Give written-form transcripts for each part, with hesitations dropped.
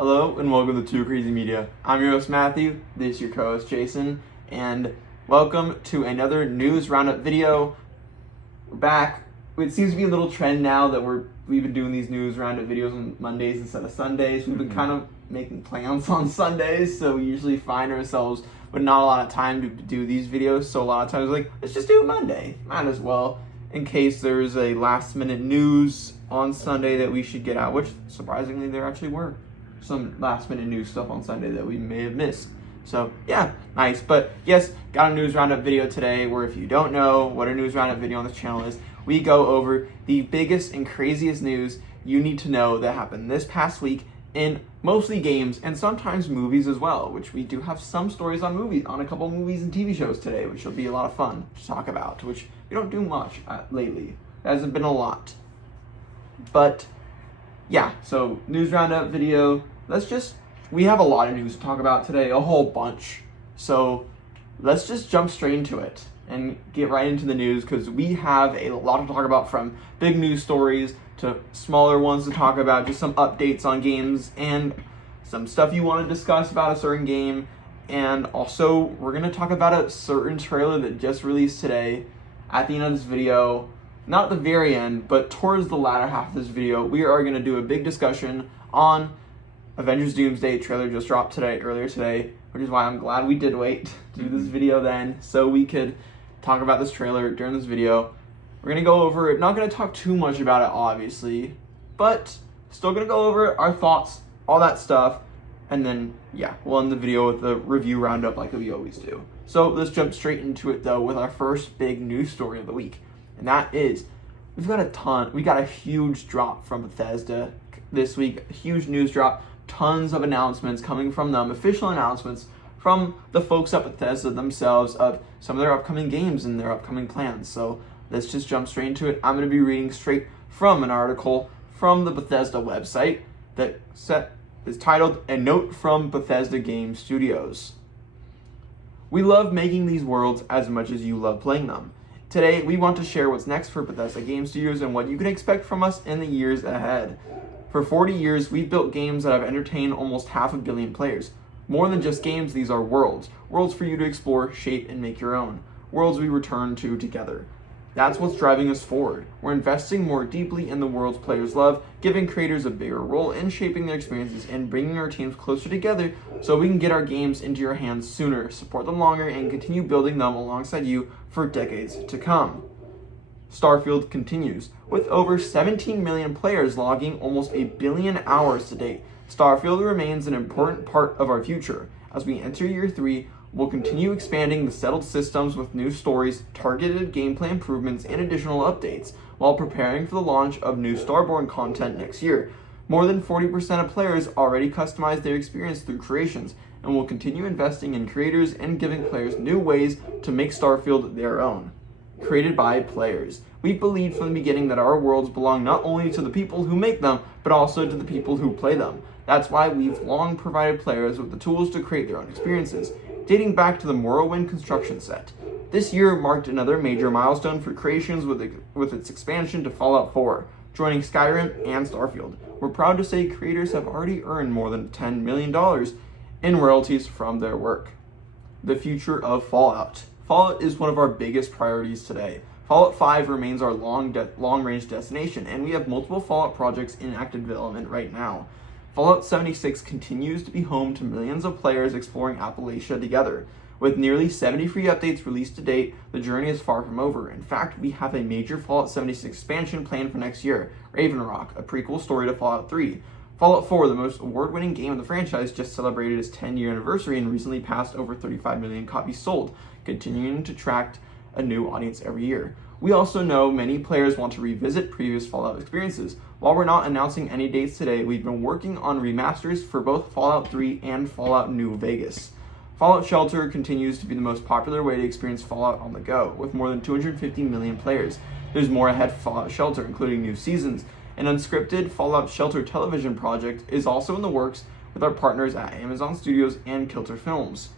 Hello and welcome to 2CrazyMedia. I'm your host Matthew, this is your co-host Jason, and welcome to another news roundup video. We're back. It seems to be a little trend now that we've been doing these news roundup videos on Mondays instead of Sundays. We've been kind of making plans on Sundays, so we usually find ourselves with not a lot of time to do these videos, so a lot of times we're like, let's just do it Monday. Might as well, in case there's a last minute news on Sunday that we should get out, which surprisingly there actually were some last minute news stuff on Sunday that we may have missed. So yeah, nice. But yes, got a news roundup video today where, if you don't know what a news roundup video on this channel is, we go over the biggest and craziest news you need to know that happened this past week in mostly games and sometimes movies as well, which we do have some stories on a couple movies and TV shows today, which will be a lot of fun to talk about, which we don't do much lately. There hasn't been a lot. But yeah, so news roundup video. We have a lot of news to talk about today, a whole bunch. So let's just jump straight into it and get right into the news, because we have a lot to talk about, from big news stories to smaller ones to talk about, just some updates on games and some stuff you want to discuss about a certain game. And also, we're going to talk about a certain trailer that just released today. At the end of this video, not at the very end, but towards the latter half of this video, we are going to do a big discussion on Avengers Doomsday trailer just dropped earlier today, which is why I'm glad we did wait to do this video then, so we could talk about this trailer during this video. We're going to go over it, not going to talk too much about it obviously, but still going to go over our thoughts, all that stuff, and then yeah, we'll end the video with the review roundup like we always do. So let's jump straight into it though with our first big news story of the week, and that is we got a huge drop from Bethesda this week, a huge news drop. Tons of announcements coming from them, official announcements from the folks at Bethesda themselves of some of their upcoming games and their upcoming plans. So let's just jump straight into it. I'm going to be reading straight from an article from the Bethesda website that is titled "A Note from Bethesda Game Studios." We love making these worlds as much as you love playing them. Today, we want to share what's next for Bethesda Game Studios and what you can expect from us in the years ahead. For 40 years, we've built games that have entertained almost 500 million players. More than just games, these are worlds. Worlds for you to explore, shape, and make your own. Worlds we return to together. That's what's driving us forward. We're investing more deeply in the worlds players love, giving creators a bigger role in shaping their experiences and bringing our teams closer together so we can get our games into your hands sooner, support them longer, and continue building them alongside you for decades to come. Starfield continues. With over 17 million players logging almost 1 billion hours to date, Starfield remains an important part of our future. As we enter year 3, we'll continue expanding the settled systems with new stories, targeted gameplay improvements, and additional updates, while preparing for the launch of new Starborn content next year. More than 40% of players already customize their experience through creations, and we'll continue investing in creators and giving players new ways to make Starfield their own. Created by players. We believed from the beginning that our worlds belong not only to the people who make them, but also to the people who play them. That's why we've long provided players with the tools to create their own experiences, dating back to the Morrowind construction set. This year marked another major milestone for creations with its expansion to Fallout 4, joining Skyrim and Starfield. We're proud to say creators have already earned more than $10 million in royalties from their work. The future of Fallout. Fallout is one of our biggest priorities today. Fallout 5 remains our long-range destination, and we have multiple Fallout projects in active development right now. Fallout 76 continues to be home to millions of players exploring Appalachia together. With nearly 70 free updates released to date, the journey is far from over. In fact, we have a major Fallout 76 expansion planned for next year, Raven Rock, a prequel story to Fallout 3. Fallout 4, the most award-winning game of the franchise, just celebrated its 10-year anniversary and recently passed over 35 million copies sold, continuing to attract a new audience every year. We also know many players want to revisit previous Fallout experiences. While we're not announcing any dates today, we've been working on remasters for both Fallout 3 and Fallout New Vegas. Fallout Shelter continues to be the most popular way to experience Fallout on the go, with more than 250 million players. There's more ahead for Fallout Shelter, including new seasons. An unscripted Fallout Shelter television project is also in the works with our partners at Amazon Studios and Kilter Films.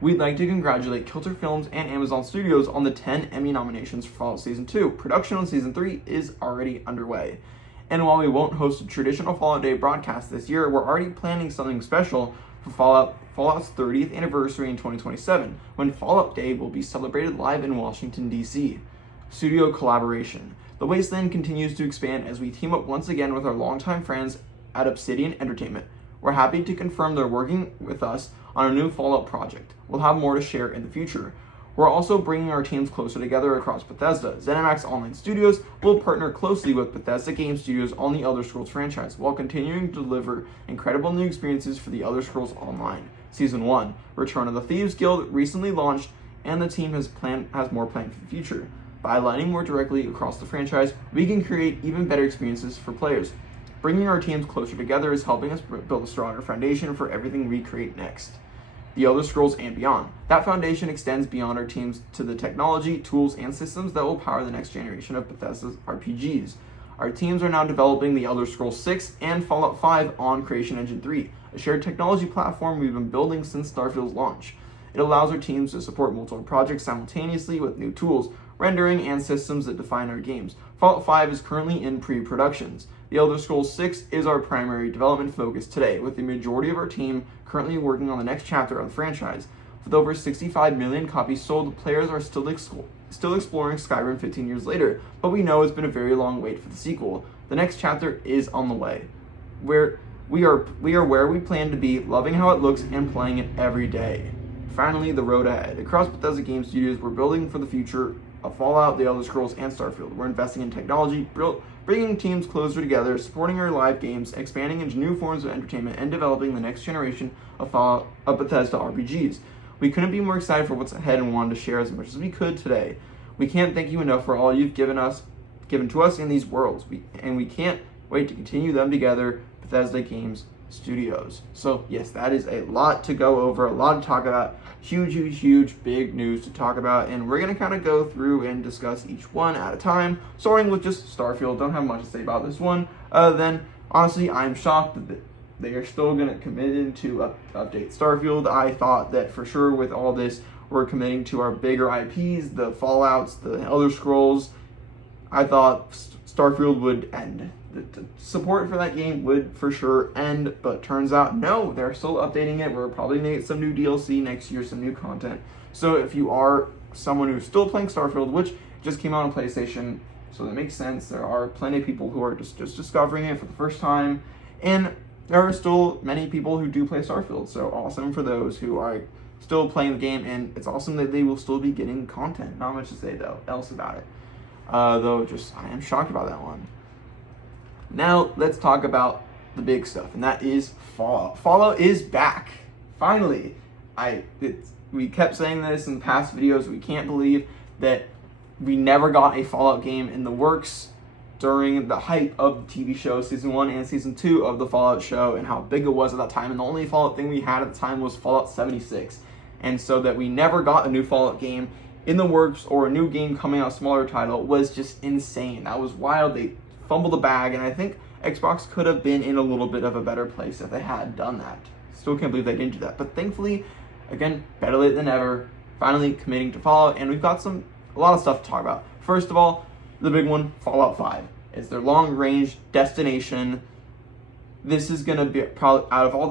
We'd like to congratulate Kilter Films and Amazon Studios on the 10 Emmy nominations for Fallout Season 2. Production on Season 3 is already underway. And while we won't host a traditional Fallout Day broadcast this year, we're already planning something special for Fallout's 30th anniversary in 2027, when Fallout Day will be celebrated live in Washington, D.C. Studio collaboration. The Wasteland continues to expand as we team up once again with our longtime friends at Obsidian Entertainment. We're happy to confirm they're working with us on a new Fallout project. We'll have more to share in the future. We're also bringing our teams closer together across Bethesda. ZeniMax Online Studios will partner closely with Bethesda Game Studios on the Elder Scrolls franchise, while continuing to deliver incredible new experiences for the Elder Scrolls Online. Season 1, Return of the Thieves Guild, recently launched, and the team has more planned for the future. By aligning more directly across the franchise, we can create even better experiences for players. Bringing our teams closer together is helping us build a stronger foundation for everything we create next. The Elder Scrolls and beyond. That foundation extends beyond our teams to the technology, tools, and systems that will power the next generation of Bethesda's RPGs. Our teams are now developing the Elder Scrolls 6 and Fallout 5 on Creation Engine 3, a shared technology platform we've been building since Starfield's launch. It allows our teams to support multiple projects simultaneously with new tools, rendering, and systems that define our games. Fallout 5 is currently in pre-productions. The Elder Scrolls 6 is our primary development focus today, with the majority of our team currently working on the next chapter of the franchise. With over 65 million copies sold, players are still exploring Skyrim 15 years later, but we know it's been a very long wait for the sequel. The next chapter is on the way. We are where we plan to be, loving how it looks and playing it every day. Finally, the road ahead. Across Bethesda Game Studios, we're building for the future of Fallout, the Elder Scrolls, and Starfield. We're investing in technology, bringing teams closer together, supporting our live games, expanding into new forms of entertainment, and developing the next generation of Bethesda RPGs. We couldn't be more excited for what's ahead and wanted to share as much as we could today. We can't thank you enough for all you've given to us in these worlds, and we can't wait to continue them together, Bethesda Games Studios. So yes, that is a lot to go over, a lot to talk about, huge big news to talk about, and we're going to kind of go through and discuss each one at a time, starting with just Starfield. Don't have much to say about this one, then honestly I'm shocked that they are still going to commit to update Starfield. I thought that for sure with all this we're committing to our bigger IPs, the Fallouts, the Elder Scrolls. I thought Starfield would end. The support for that game would for sure end, but turns out no, they're still updating it. We're probably gonna get some new DLC next year, some new content. So if you are someone who's still playing Starfield, which just came out on PlayStation, so that makes sense. There are plenty of people who are just discovering it for the first time, and there are still many people who do play Starfield. So awesome for those who are still playing the game, and it's awesome that they will still be getting content. Not much to say though else about it. Though just I am shocked about that one. Now let's talk about the big stuff, and that is Fallout. Fallout is back, finally. We kept saying this in past videos. We can't believe that we never got a Fallout game in the works during the hype of the TV show, Season 1 and Season 2 of the Fallout show, and how big it was at that time. And the only Fallout thing we had at the time was Fallout 76. And so that we never got a new Fallout game in the works or a new game coming out, a smaller title, was just insane. That was wild. They fumbled the bag, and I think Xbox could have been in a little bit of a better place if they had done that. Still can't believe they didn't do that. But thankfully, again, better late than never, finally committing to Fallout, and we've got a lot of stuff to talk about. First of all, the big one, Fallout 5. It's their long-range destination. This is going to be probably, out of all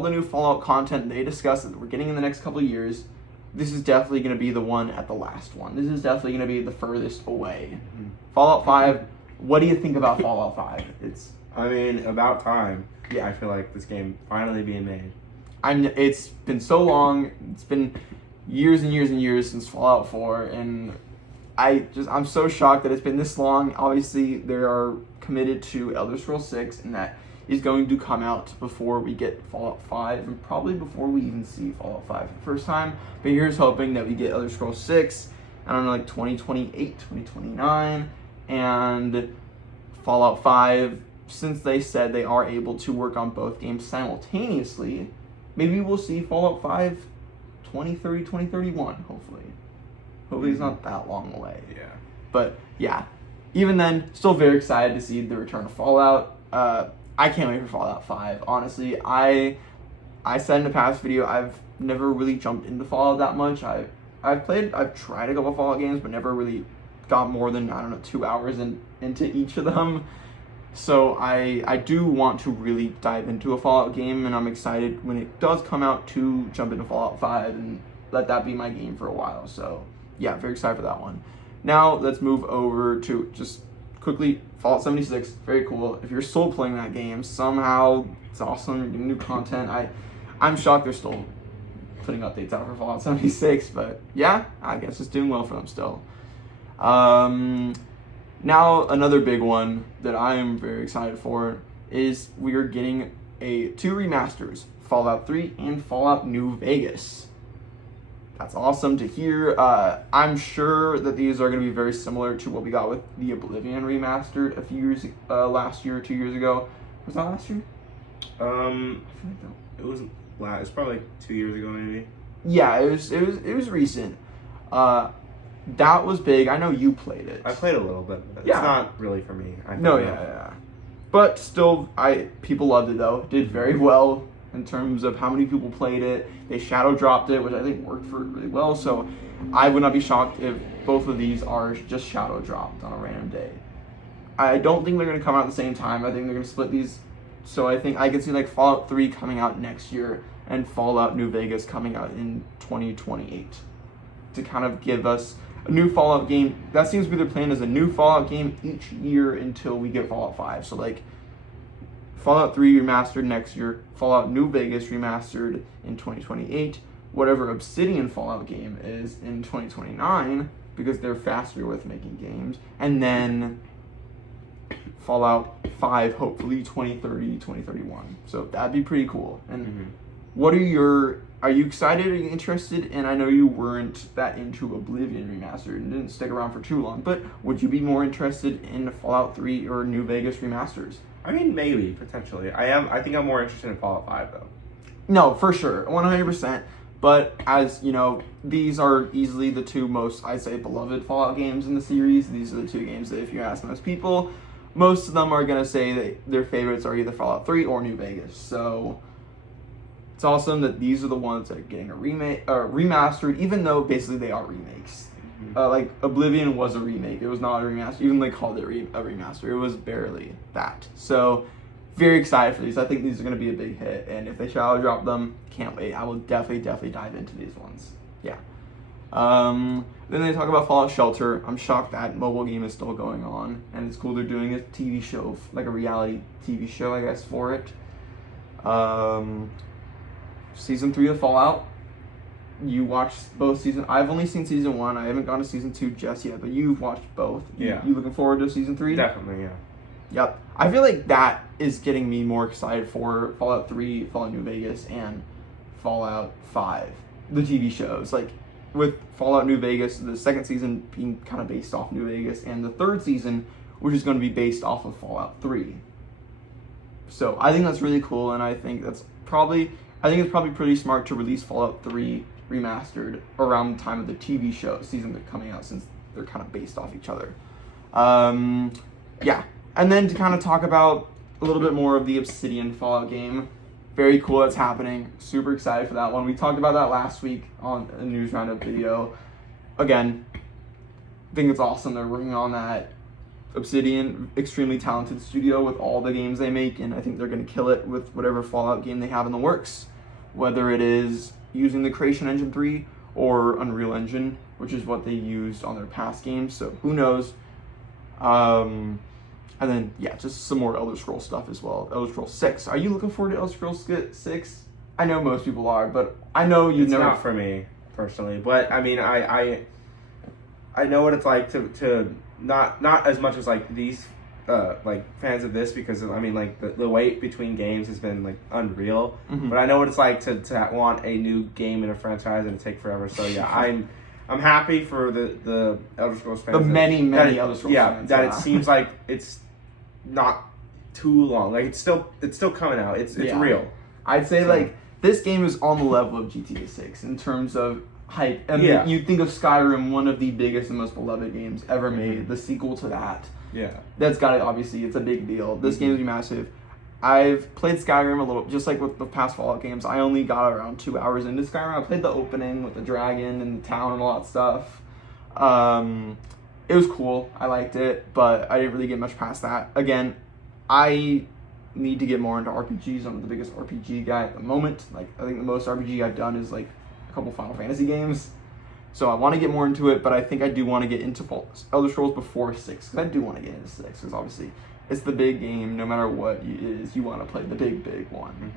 the new Fallout content they discussed that we're getting in the next couple of years, this is definitely going to be the one at the last one. This is definitely going to be the furthest away. Mm-hmm. Fallout 5, what do you think about Fallout 5? About time. Yeah, I feel like this game finally being made. It's been so long. It's been years and years and years since Fallout 4, and I'm so shocked that it's been this long. Obviously, they are committed to Elder Scrolls 6, and that is going to come out before we get Fallout 5, and probably before we even see Fallout 5 for the first time. But here's hoping that we get Elder Scrolls 6, I don't know, like 2028, 2029, and Fallout 5, since they said they are able to work on both games simultaneously, maybe we'll see Fallout 5 2030, 2031, hopefully. Hopefully it's not that long away. Yeah. But yeah, even then, still very excited to see the return of Fallout. I can't wait for Fallout 5. Honestly, I said in a past video, I've never really jumped into Fallout that much. I've tried a couple of Fallout games, but never really got more than, 2 hours into each of them. So I do want to really dive into a Fallout game, and I'm excited when it does come out to jump into Fallout 5 and let that be my game for a while. So yeah, very excited for that one. Now let's move over to just quickly Fallout 76. Very cool. If you're still playing that game, somehow it's awesome. New content. I'm shocked they're still putting updates out for Fallout 76, but yeah, I guess it's doing well for them still. Now, another big one that I am very excited for is we are getting two remasters, Fallout 3 and Fallout New Vegas. That's awesome to hear. I'm sure that these are going to be very similar to what we got with the Oblivion remastered a few years, last year or 2 years ago. Was that last year? It was it's probably like 2 years ago maybe. Yeah, it was recent. That was big. I know you played it. I played a little bit. It's Yeah. not really for me. Yeah. But still, people loved it though. It did very well in terms of how many people played it. They shadow dropped it, which I think worked for it really well. So I would not be shocked if both of these are just shadow dropped on a random day. I don't think they're going to come out at the same time. I think they're going to split these. So I think I can see like Fallout 3 coming out next year and Fallout New Vegas coming out in 2028 to kind of give us a new Fallout game. That seems to be their plan, is a new Fallout game each year until we get Fallout 5. So like Fallout 3 remastered next year, Fallout New Vegas remastered in 2028, whatever Obsidian Fallout game is in 2029, because they're faster with making games, and then Fallout 5 hopefully 2030, 2031. So that'd be pretty cool. And are you excited? Are you interested? And I know you weren't that into Oblivion Remastered and didn't stick around for too long, but would you be more interested in Fallout 3 or New Vegas remasters? I mean, maybe, potentially. I think I'm more interested in Fallout 5, though. No, for sure, 100%. But as you know, these are easily the two most, I'd say, beloved Fallout games in the series. These are the two games that if you ask most people, most of them are going to say that their favorites are either Fallout 3 or New Vegas. So it's awesome that these are the ones that are getting a remake or remastered, even though basically they are remakes. Like Oblivion was a remake; it was not a remaster. Even they called it a remaster. It was barely that. So very excited for these. I think these are going to be a big hit, and if they shadow drop them, can't wait. I will definitely dive into these ones. Yeah. Then they talk about Fallout Shelter. I'm shocked that mobile game is still going on, and it's cool they're doing a TV show, like a reality TV show, I guess, for it. Season 3 of Fallout. You watched both seasons. I've only seen season 1. I haven't gone to season 2 just yet, but you've watched both. Yeah. You looking forward to season 3? Definitely, yeah. Yep. I feel like that is getting me more excited for Fallout 3, Fallout New Vegas, and Fallout 5, the TV shows. Like, with Fallout New Vegas, the second season being kind of based off New Vegas, and the third season, which is going to be based off of Fallout 3. So I think that's really cool, and I think it's probably pretty smart to release Fallout 3 remastered around the time of the TV show season that's coming out, since they're kind of based off each other. Yeah. And then to kind of talk about a little bit more of the Obsidian Fallout game. Very cool that's happening. Super excited for that one. We talked about that last week on a news roundup video. Again, I think it's awesome they're working on that. Obsidian, extremely talented studio with all the games they make, and I think they're going to kill it with whatever Fallout game they have in the works. Whether it is using the Creation Engine 3 or Unreal Engine, which is what they used on their past games, so who knows. And then, yeah, just some more Elder Scrolls stuff as well. Elder Scrolls 6. Are you looking forward to Elder Scrolls 6? I know most people are, but I know you've never... It's not for me, personally. But, I mean, I know what it's like to not as much as, like, these, like, fans of this, because, I mean, like, the wait between games has been, like, unreal. Mm-hmm. But I know what it's like to want a new game in a franchise and to take forever. So, yeah, I'm happy for the Elder Scrolls fans. The many Elder Scrolls fans. Yeah, that it seems like it's not too long. Like, it's still coming out. It's real. I'd say, like, this game is on the level of GTA 6 in terms of hype. I mean, you think of Skyrim, one of the biggest and most beloved games ever made. The sequel to that. Yeah. That's got it, obviously. It's a big deal. This game is massive. I've played Skyrim a little, just like with the past Fallout games. I only got around 2 hours into Skyrim. I played the opening with the dragon and the town and all that stuff. It was cool. I liked it, but I didn't really get much past that. Again, I need to get more into RPGs. I'm the biggest RPG guy at the moment. Like, I think the most RPG I've done is like a couple Final Fantasy games. So I want to get more into it, but I think I do want to get into Elder Scrolls before 6, because I do want to get into 6, because obviously it's the big game. No matter what it is, you want to play the big one.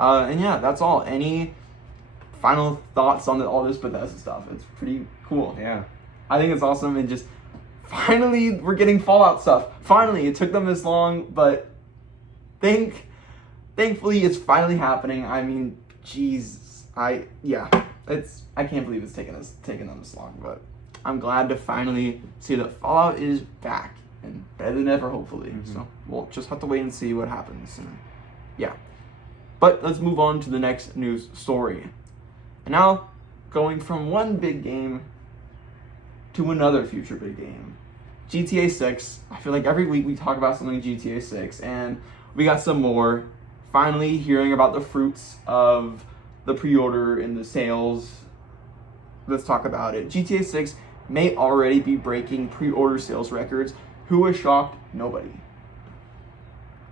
And yeah, that's all. Any final thoughts on all this Bethesda stuff? It's pretty cool. Yeah. I think it's awesome, and just finally we're getting Fallout stuff. Finally, it took them this long, but thankfully it's finally happening. I mean, jeez, I can't believe it's taken them this long, but I'm glad to finally see that Fallout is back and better than ever, hopefully. So we'll just have to wait and see what happens. And yeah, but let's move on to the next news story. And now, going from one big game to another future big game, GTA 6. I feel like every week we talk about something GTA 6, and we got some more. Finally hearing about the fruits of the pre-order and the sales. Let's talk about it. GTA 6 may already be breaking pre-order sales records. Who was shocked? Nobody.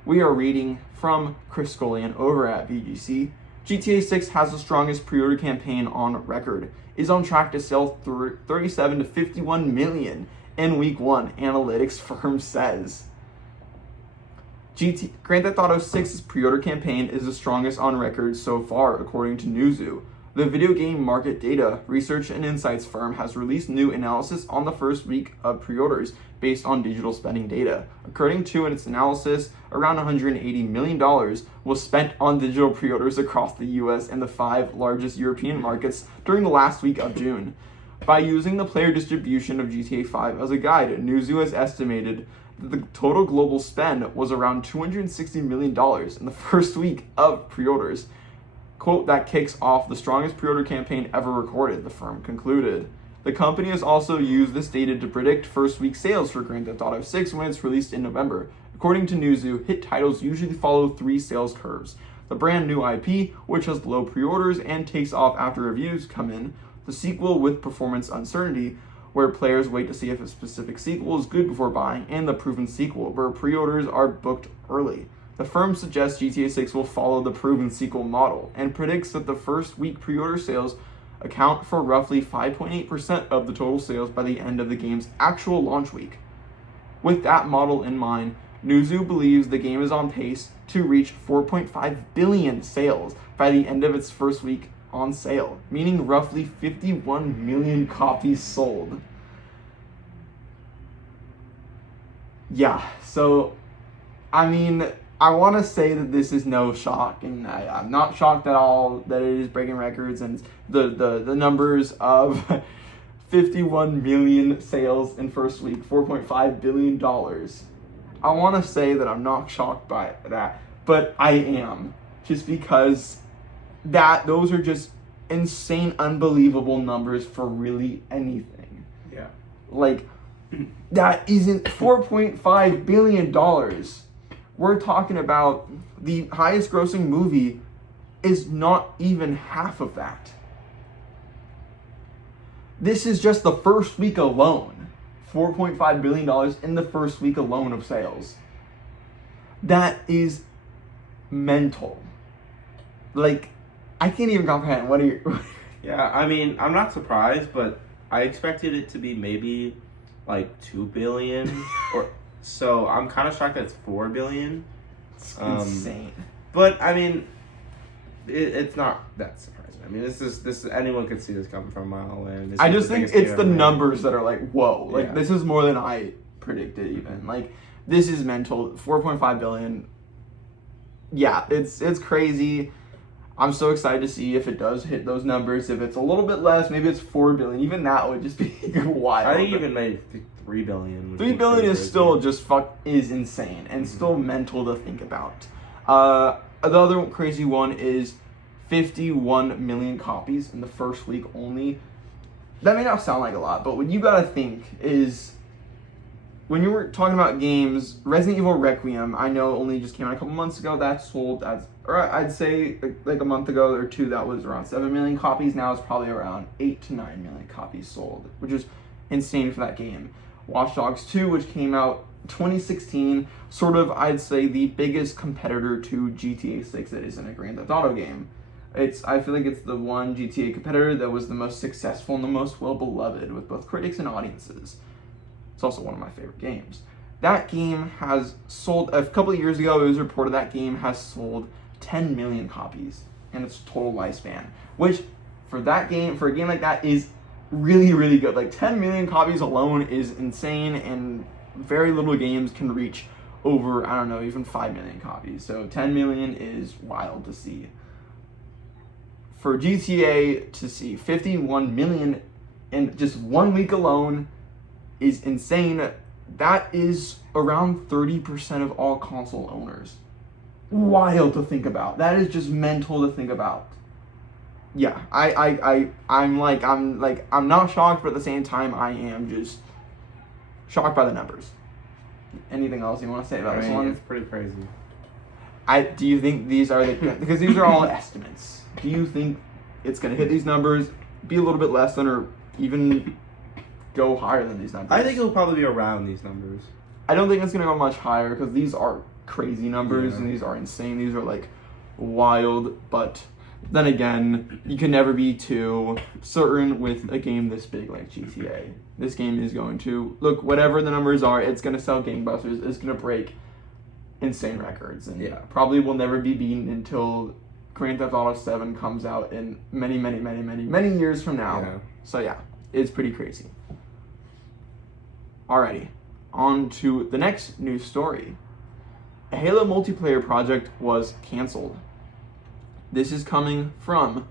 We are reading from Chris Scullion over at VGC. GTA 6 has the strongest pre-order campaign on record. Is on track to sell 37 to 51 million in week 1, analytics firm says. Grand Theft Auto 6's pre-order campaign is the strongest on record so far, according to Newzoo. The video game market data research and insights firm has released new analysis on the first week of pre-orders based on digital spending data. According to its analysis, around $180 million was spent on digital pre-orders across the US and the 5 largest European markets during the last week of June. By using the player distribution of GTA 5 as a guide, Newzoo has estimated that the total global spend was around $260 million in the first week of pre-orders. Quote, that kicks off the strongest pre-order campaign ever recorded, the firm concluded. The company has also used this data to predict first week sales for Grand Theft Auto 6 when it's released in November. According to Newzoo, hit titles usually follow 3 sales curves. The brand new IP, which has low pre-orders and takes off after reviews come in. The sequel with performance uncertainty, where players wait to see if a specific sequel is good before buying, and the proven sequel, where pre-orders are booked early. The firm suggests GTA 6 will follow the proven sequel model and predicts that the first week pre-order sales account for roughly 5.8% of the total sales by the end of the game's actual launch week. With that model in mind, Newzoo believes the game is on pace to reach 4.5 billion sales by the end of its first week on sale, meaning roughly 51 million copies sold. Yeah, so, I mean, I want to say that this is no shock, and I'm not shocked at all that it is breaking records, and the numbers of 51 million sales in first week, $4.5 billion. I want to say that I'm not shocked by that, but I am, just because those are just insane, unbelievable numbers for really anything. Yeah. Like, that isn't $4.5 billion. We're talking about the highest grossing movie is not even half of that. This is just the first week alone. $4.5 billion in the first week alone of sales. That is mental. Like, I can't even comprehend. What are you... Yeah, I mean, I'm not surprised, but I expected it to be maybe like 2 billion or so. I'm kind of shocked that it's 4 billion. It's insane. But I mean, it's not that surprising. I mean, this anyone could see this coming from a mile away. I just think it's the numbers that are like, whoa. Like, yeah. This is more than I predicted even. Like, this is mental. 4.5 billion. Yeah, it's crazy. I'm so excited to see if it does hit those numbers. If it's a little bit less, maybe it's 4 billion. Even that would just be wild. I think even maybe 3 billion. 3 billion is still just is insane and still mental to think about. The other crazy one is 51 million copies in the first week only. That may not sound like a lot, but what you gotta think is, when you were talking about games, Resident Evil Requiem, I know only just came out a couple months ago. That sold, or I'd say like a month ago or two, that was around 7 million copies. Now it's probably around 8 to 9 million copies sold, which is insane for that game. Watch Dogs 2, which came out 2016, sort of, I'd say, the biggest competitor to GTA 6 that isn't a Grand Theft Auto game. I feel like it's the one GTA competitor that was the most successful and the most well-beloved with both critics and audiences. It's also one of my favorite games. That game has sold, a couple of years ago, it was reported that game has sold 10 million copies in its total lifespan, which for a game like that is really, really good. Like 10 million copies alone is insane, and very little games can reach over, I don't know, even 5 million copies. So 10 million is wild to see. For GTA to see 51 million in just 1 week alone is insane. That is around 30% of all console owners. Wild to think about. That is just mental to think about. Yeah, I'm not shocked, but at the same time, I am just shocked by the numbers. Anything else you want to say about this one? It's pretty crazy. Do you think these are because these are all estimates? Do you think it's going to hit these numbers, be a little bit less than, or even go higher than these numbers? I think it'll probably be around these numbers. I don't think it's going to go much higher because these are crazy numbers and these are insane. These are like wild, but then again, you can never be too certain with a game this big like GTA. This game is going to, look, whatever the numbers are, it's going to sell gangbusters. It's going to break insane records, and probably will never be beaten until Grand Theft Auto 7 comes out in many years from now. Yeah. So yeah, it's pretty crazy. Alrighty, on to the next news story. A Halo multiplayer project was canceled. This is coming from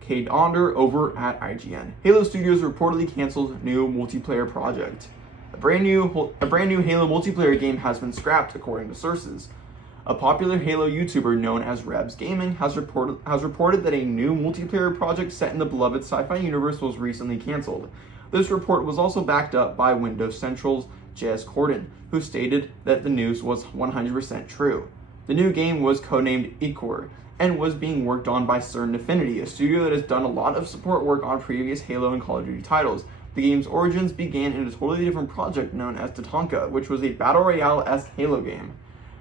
Cade Onder over at IGN. Halo Studios reportedly canceled new multiplayer project. A brand new Halo multiplayer game has been scrapped, according to sources. A popular Halo YouTuber known as Rebs Gaming has reported that a new multiplayer project set in the beloved sci-fi universe was recently canceled. This report was also backed up by Windows Central's Jez Corden, who stated that the news was 100% true. The new game was codenamed Ichor and was being worked on by Certain Affinity, a studio that has done a lot of support work on previous Halo and Call of Duty titles. The game's origins began in a totally different project known as Tatanka, which was a Battle Royale-esque Halo game.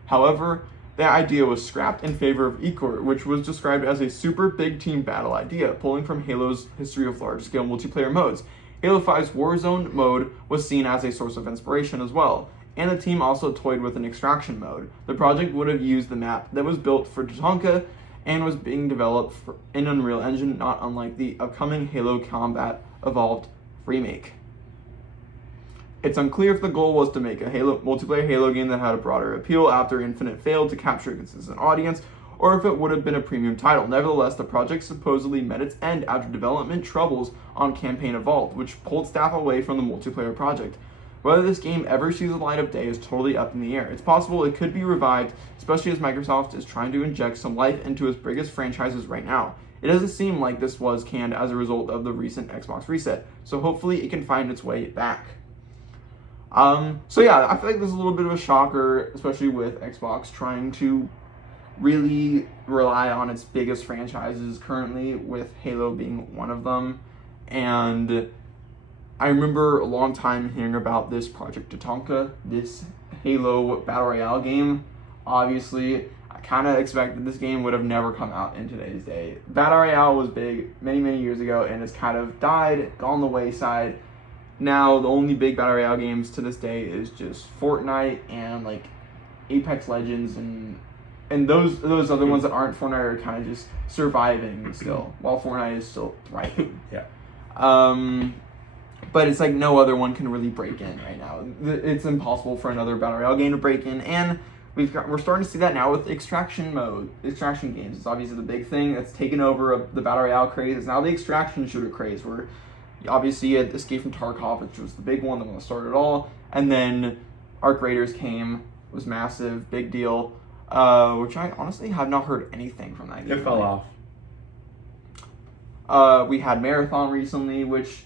However, that idea was scrapped in favor of Ichor, which was described as a super big team battle idea, pulling from Halo's history of large-scale multiplayer modes. Halo 5's Warzone mode was seen as a source of inspiration as well, and the team also toyed with an extraction mode. The project would have used the map that was built for Tatanka and was being developed in Unreal Engine, not unlike the upcoming Halo Combat Evolved remake. It's unclear if the goal was to make a multiplayer Halo game that had a broader appeal after Infinite failed to capture a consistent audience, or if it would have been a premium title. Nevertheless, the project supposedly met its end after development troubles on Campaign Evolved, which pulled staff away from the multiplayer project. Whether this game ever sees the light of day is totally up in the air. It's possible it could be revived, especially as Microsoft is trying to inject some life into its biggest franchises right now. It doesn't seem like this was canned as a result of the recent Xbox reset, so hopefully it can find its way back. So yeah, I feel like this is a little bit of a shocker, especially with Xbox trying to really rely on its biggest franchises currently, with Halo being one of them. And I remember a long time hearing about this Project Tatanka, this Halo Battle Royale game. Obviously, I kind of expected this game would have never come out in today's day. Battle Royale was big many years ago, and it's kind of died, gone the wayside. Now, the only big Battle Royale games to this day is just Fortnite and like Apex Legends, and those other ones that aren't Fortnite are kind of just surviving still, while Fortnite is still thriving. Yeah. But it's like no other one can really break in right now. It's impossible for another Battle Royale game to break in, and we're starting to see that now with extraction games. It's obviously the big thing that's taken over the Battle Royale craze. It's now the extraction shooter craze, where obviously you had Escape from Tarkov, which was the big one, the one that started it all, and then Arc Raiders came, was massive, big deal, which I honestly have not heard anything from that game. It fell off. We had Marathon recently, which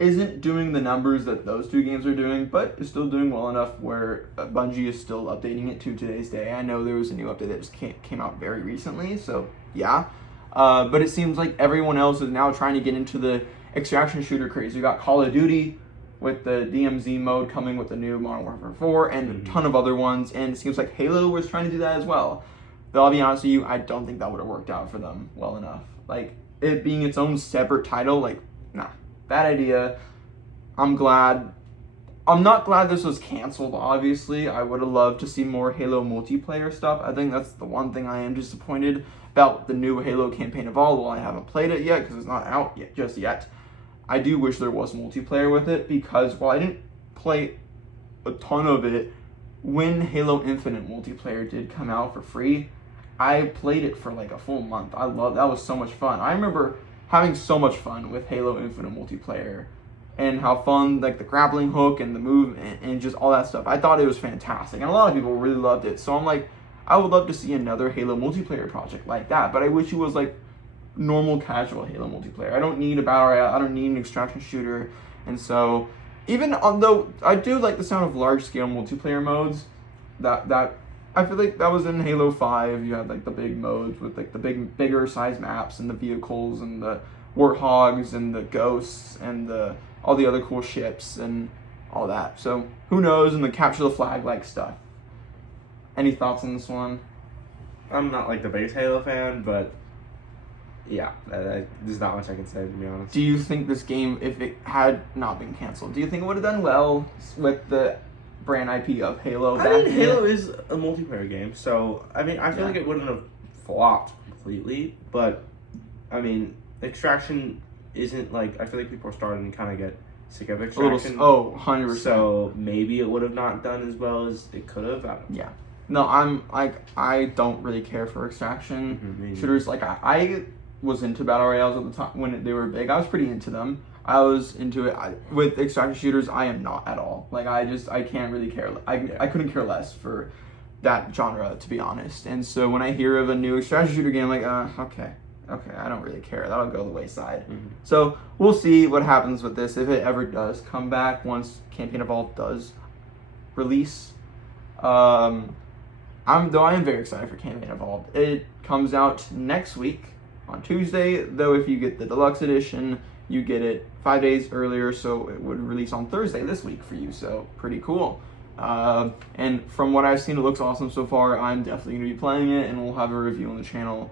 isn't doing the numbers that those two games are doing, but is still doing well enough where Bungie is still updating it to today's day. I know there was a new update that just came out very recently, so yeah. But it seems like everyone else is now trying to get into the extraction shooter craze. We got Call of Duty, with the DMZ mode coming with the new Modern Warfare 4 and a ton of other ones, and it seems like Halo was trying to do that as well. Though I'll be honest with you, I don't think that would have worked out for them well enough. Like, it being its own separate title, like, nah, bad idea. I'm not glad this was canceled, obviously. I would have loved to see more Halo multiplayer stuff. I think that's the one thing I am disappointed about the new Halo campaign Evolved. Well, I haven't played it yet because it's not out yet, just yet. I do wish there was multiplayer with it because while I didn't play a ton of it, when Halo Infinite multiplayer did come out for free, I played it for like a full month. That was so much fun. I remember having so much fun with Halo Infinite multiplayer and how fun, like the grappling hook and the move and just all that stuff. I thought it was fantastic and a lot of people really loved it. So I'm like, I would love to see another Halo multiplayer project like that, but I wish it was like normal casual Halo multiplayer. I don't need a battle royale, I don't need an extraction shooter. And so even though I do like the sound of large scale multiplayer modes, that I feel like that was in Halo 5. You had like the big modes with like the bigger size maps and the vehicles and the warthogs and the ghosts and all the other cool ships and all that. So who knows, and the capture the flag like stuff. Any thoughts on this one? I'm not like the biggest Halo fan, but yeah, there's not much I can say, to be honest. Do you think this game, if it had not been canceled, do you think it would have done well with the brand IP of Halo? Halo is a multiplayer game, so I feel like it wouldn't have flopped completely, but I mean, Extraction isn't like, I feel like people are starting to kind of get sick of Extraction. 100%. So maybe it would have not done as well as it could have. I don't know. Yeah. No, I don't really care for Extraction shooters. Like I was into battle royales at the time when they were big. I was pretty into them. I was into it. With extraction shooters, I am not at all. Like I can't really care. I couldn't care less for that genre, to be honest. And so when I hear of a new extraction shooter game, I'm like, okay, I don't really care. That'll go the wayside. So we'll see what happens with this if it ever does come back once Campaign Evolved does release. I am very excited for Campaign Evolved. It comes out next week on Tuesday, though if you get the deluxe edition, you get it 5 days earlier, so it would release on Thursday this week for you, so pretty cool. And from what I've seen, it looks awesome so far. I'm definitely going to be playing it, and we'll have a review on the channel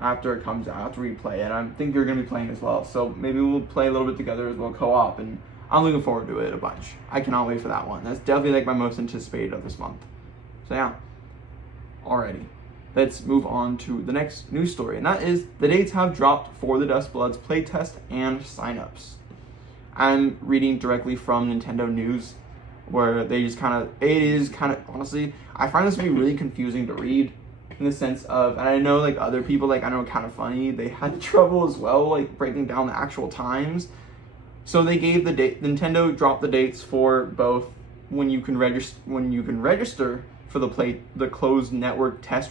after it comes out, after we play it. I think you're going to be playing as well, so maybe we'll play a little bit together as well, co-op, and I'm looking forward to it a bunch. I cannot wait for that one. That's definitely like my most anticipated of this month. So yeah, alrighty. Let's move on to the next news story, and that is the dates have dropped for the Dust Bloods playtest and signups. I'm reading directly from Nintendo News, where they just honestly, I find this to be really confusing to read, in the sense of, and I know like other people, like I know KindaFunny, they had trouble as well, like breaking down the actual times. So they gave the date. Nintendo dropped the dates for both when you can register for the closed network test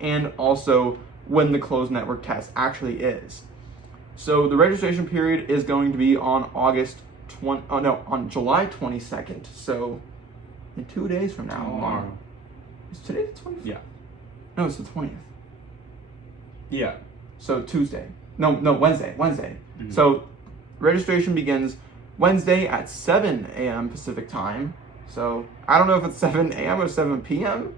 and also when the closed network test actually is. So the registration period is going to be on on July 22nd. So in 2 days from now. Tomorrow. Is today the 20th? Yeah. No, it's the 20th. Yeah. So Tuesday. No, Wednesday. So registration begins Wednesday at 7 a.m. Pacific time. So I don't know if it's 7 a.m. or 7 p.m.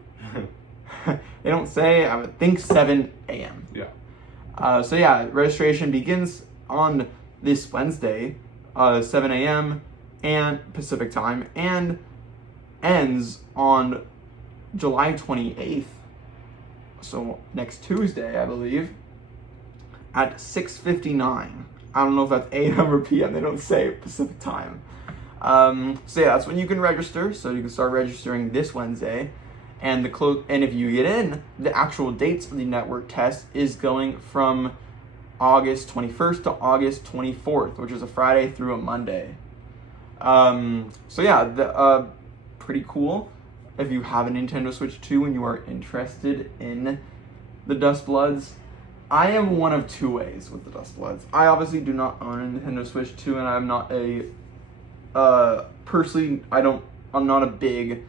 They don't say. I would think 7 a.m. Yeah. So yeah, registration begins on this Wednesday, 7 a.m. and Pacific time, and ends on July 28th. So next Tuesday, I believe, at 6:59. I don't know if that's a.m. or p.m. They don't say Pacific time. So yeah, that's when you can register. So you can start registering this Wednesday, and if you get in, the actual dates of the network test is going from August 21st to August 24th, which is a Friday through a Monday. So yeah, pretty cool. If you have a Nintendo Switch 2 and you are interested in the Dust Bloods, I am one of two ways with the Dust Bloods. I obviously do not own a Nintendo Switch 2, and I'm not personally, I'm not a big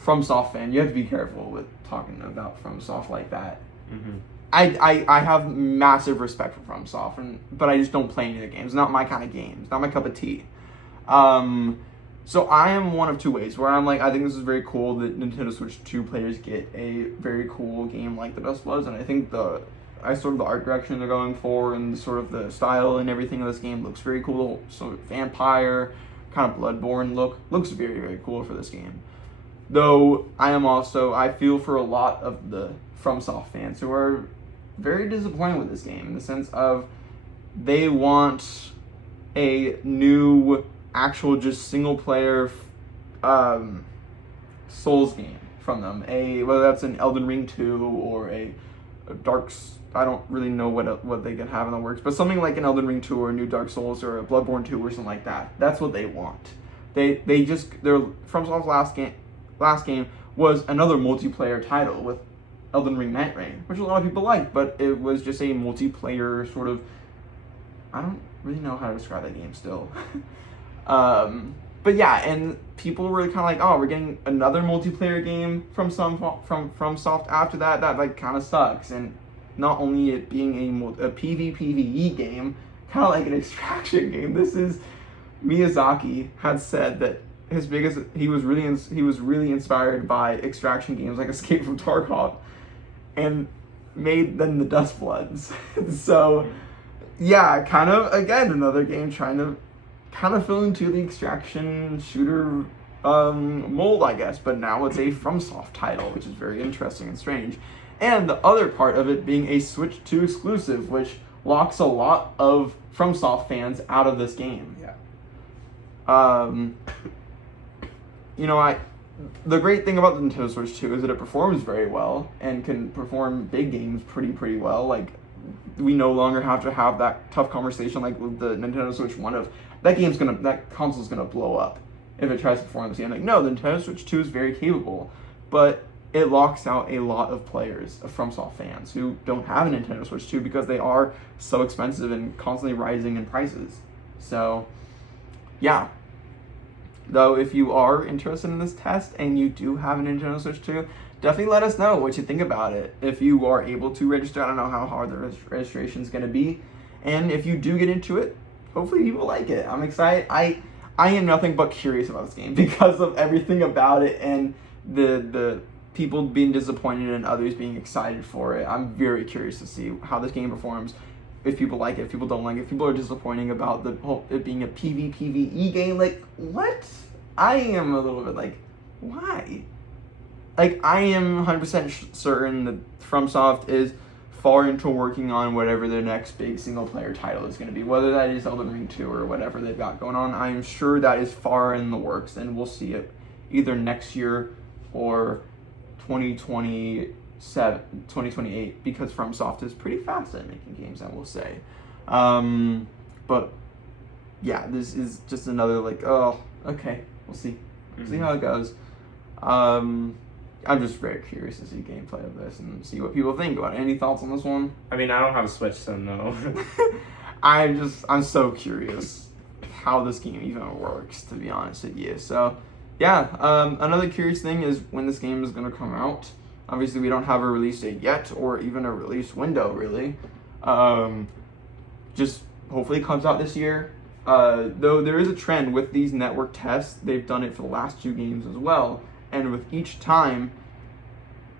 FromSoft fan. You have to be careful with talking about FromSoft like that. Mm-hmm. I have massive respect for FromSoft, but I just don't play any of the games. It's not my kind of game. It's not my cup of tea. So I am one of two ways where I'm like, I think this is very cool that Nintendo Switch 2 players get a very cool game like The Dust Bloods, and I think the art direction they're going for and sort of the style and everything of this game looks very cool. So vampire, kind of Bloodborne looks very, very cool for this game. Though I feel for a lot of the FromSoft fans who are very disappointed with this game in the sense of they want a new actual just single player Souls game from them, whether that's an Elden Ring 2 or a I don't really know what they can have in the works, but something like an Elden Ring 2 or a new Dark Souls or a Bloodborne 2 or something like that. That's what they want. Their FromSoft's last game was another multiplayer title with Elden Ring Night Rain, which a lot of people like, but it was just a multiplayer sort of, I don't really know how to describe that game still. But yeah, and people were kind of like, oh, we're getting another multiplayer game from FromSoft after that. That like kind of sucks. And not only it being a PvPvE game, kind of like an extraction game. This is Miyazaki had said that he was really inspired by extraction games like Escape from Tarkov, and made then the Dust Bloods. So yeah, kind of again another game trying to kind of fill into the extraction shooter mold, I guess, but now it's a FromSoft title, which is very interesting and strange. And the other part of it being a Switch 2 exclusive, which locks a lot of FromSoft fans out of this game. Yeah. The great thing about the Nintendo Switch 2 is that it performs very well and can perform big games pretty well. Like, we no longer have to have that tough conversation like with the Nintendo Switch 1 of that console's gonna blow up if it tries to perform the same. Like, no, the Nintendo Switch 2 is very capable, but it locks out a lot of players, of FromSoft fans, who don't have a Nintendo Switch 2 because they are so expensive and constantly rising in prices. So, yeah. Though, if you are interested in this test and you do have a Nintendo Switch 2, definitely let us know what you think about it. If you are able to register, I don't know how hard the registration is going to be. And if you do get into it, hopefully you will like it. I'm excited. I am nothing but curious about this game because of everything about it and the people being disappointed and others being excited for it. I'm very curious to see how this game performs. If people like it, if people don't like it, if people are disappointing about it being a PvPvE game, like, what? I am a little bit like, why? Like, I am 100% certain that FromSoft is far into working on whatever their next big single-player title is going to be, whether that is Elden Ring 2 or whatever they've got going on. I am sure that is far in the works, and we'll see it either next year or 2028, because FromSoft is pretty fast at making games, I will say. But yeah, this is just another like, oh, okay, we'll see. We'll see how it goes. I'm just very curious to see gameplay of this and see what people think about it. Any thoughts on this one? I mean, I don't have a Switch, so no. I'm so curious how this game even works, to be honest with you. So yeah, another curious thing is when this game is going to come out. Obviously, we don't have a release date yet, or even a release window, really. Just hopefully it comes out this year. Though there is a trend with these network tests. They've done it for the last two games as well. And with each time,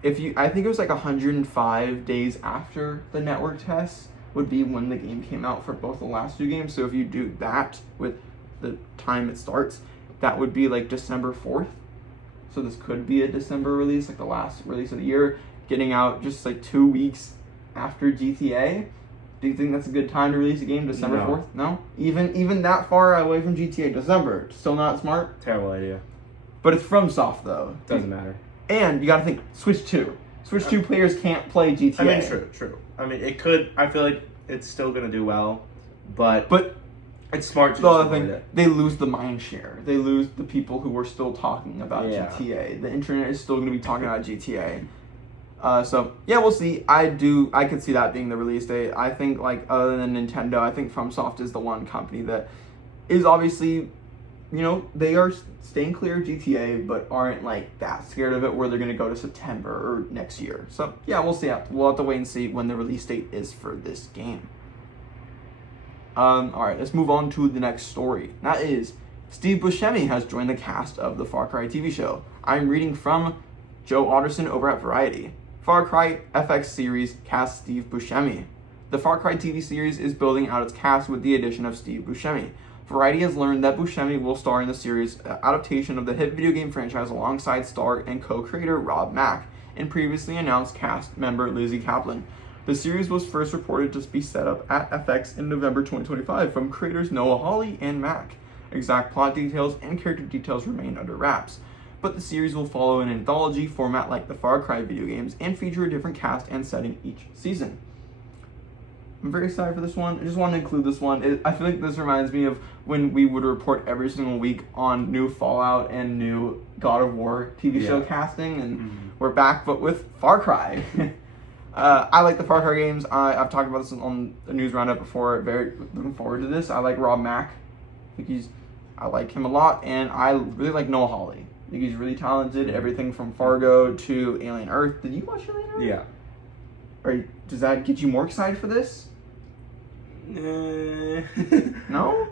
I think it was like 105 days after the network tests would be when the game came out for both the last two games. So if you do that with the time it starts, that would be like December 4th. So this could be a December release, like the last release of the year, getting out just like 2 weeks after GTA. Do you think that's a good time to release a game, December 4th? No? Even that far away from GTA, December, still not smart? Terrible idea. But it's FromSoft, though. Doesn't matter. And you gotta think, Switch 2. Switch 2 players can't play GTA. I mean, true. I mean, it could, I feel like it's still gonna do well, but it's smart to just avoid it. They lose the mind share. They lose the people who were still talking about GTA. The internet is still gonna be talking about GTA. So yeah, we'll see. I could see that being the release date. I think, like, other than Nintendo, I think FromSoft is the one company that is obviously they are staying clear of GTA, but aren't like that scared of it where they're going to go to September or next year. So yeah, we'll see. We'll have to wait and see when the release date is for this game. All right, let's move on to the next story. That is, Steve Buscemi has joined the cast of the Far Cry TV show. I'm reading from Joe Otterson over at Variety. Far Cry FX series casts Steve Buscemi. The Far Cry TV series is building out its cast with the addition of Steve Buscemi. Variety has learned that Buscemi will star in the series adaptation of the hit video game franchise alongside star and co-creator Rob Mack and previously announced cast member Lizzie Kaplan. The series was first reported to be set up at FX in November 2025 from creators Noah Hawley and Mack. Exact plot details and character details remain under wraps, but the series will follow an anthology format like the Far Cry video games and feature a different cast and setting each season. I'm very excited for this one. I just wanted to include this one. I feel like this reminds me of when we would report every single week on new Fallout and new God of War TV show casting, and we're back, but with Far Cry. I like the Far Cry games. I've talked about this on the news roundup before. Very looking forward to this. I like Rob Mack. I like him a lot, and I really like Noah Hawley. I think he's really talented. Everything from Fargo to Alien Earth. Did you watch Alien Earth? Yeah. Does that get you more excited for this? No?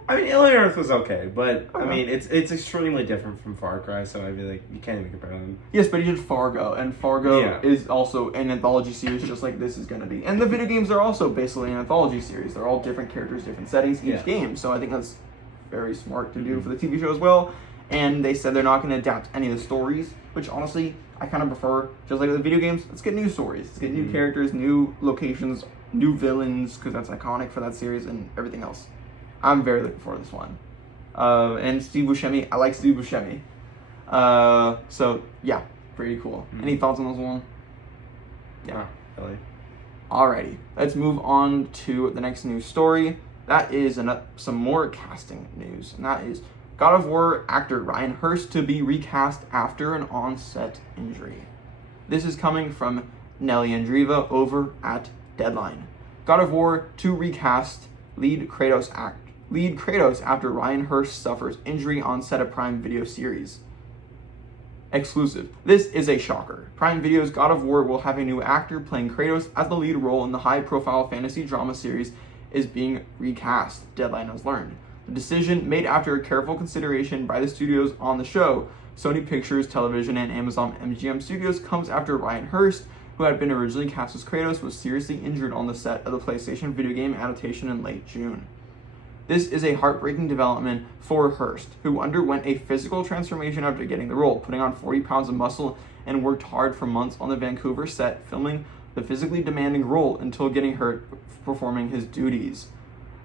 I mean, Alien Earth was okay, but I mean, it's extremely different from Far Cry, so I feel like you can't even compare them. Yes, but he did Fargo, and Fargo is also an anthology series just like this is going to be. And the video games are also basically an anthology series. They're all different characters, different settings, each game, so I think that's very smart to do for the TV show as well. And they said they're not going to adapt any of the stories, which honestly, I kind of prefer. Just like with the video games, let's get new stories. Let's get new characters, new locations, new villains, because that's iconic for that series and everything else. I'm very looking forward to this one. And Steve Buscemi, I like Steve Buscemi. So, yeah, pretty cool. Any thoughts on this one? Yeah. Really. Alrighty, let's move on to the next news story. That is some more casting news, and that is God of War actor Ryan Hurst to be recast after an on-set injury. This is coming from Nelly Andriva over at Deadline. God of War to recast lead Kratos after Ryan Hurst suffers injury on set of Prime Video series. Exclusive. This is a shocker. Prime Video's God of War will have a new actor playing Kratos as the lead role in the high-profile fantasy drama series is being recast, Deadline has learned. The decision, made after a careful consideration by the studios on the show, Sony Pictures Television and Amazon MGM Studios, comes after Ryan Hurst, who had been originally cast as Kratos, was seriously injured on the set of the PlayStation video game adaptation in late June. This is a heartbreaking development for Hurst, who underwent a physical transformation after getting the role, putting on 40 pounds of muscle and worked hard for months on the Vancouver set, filming the physically demanding role until getting hurt performing his duties.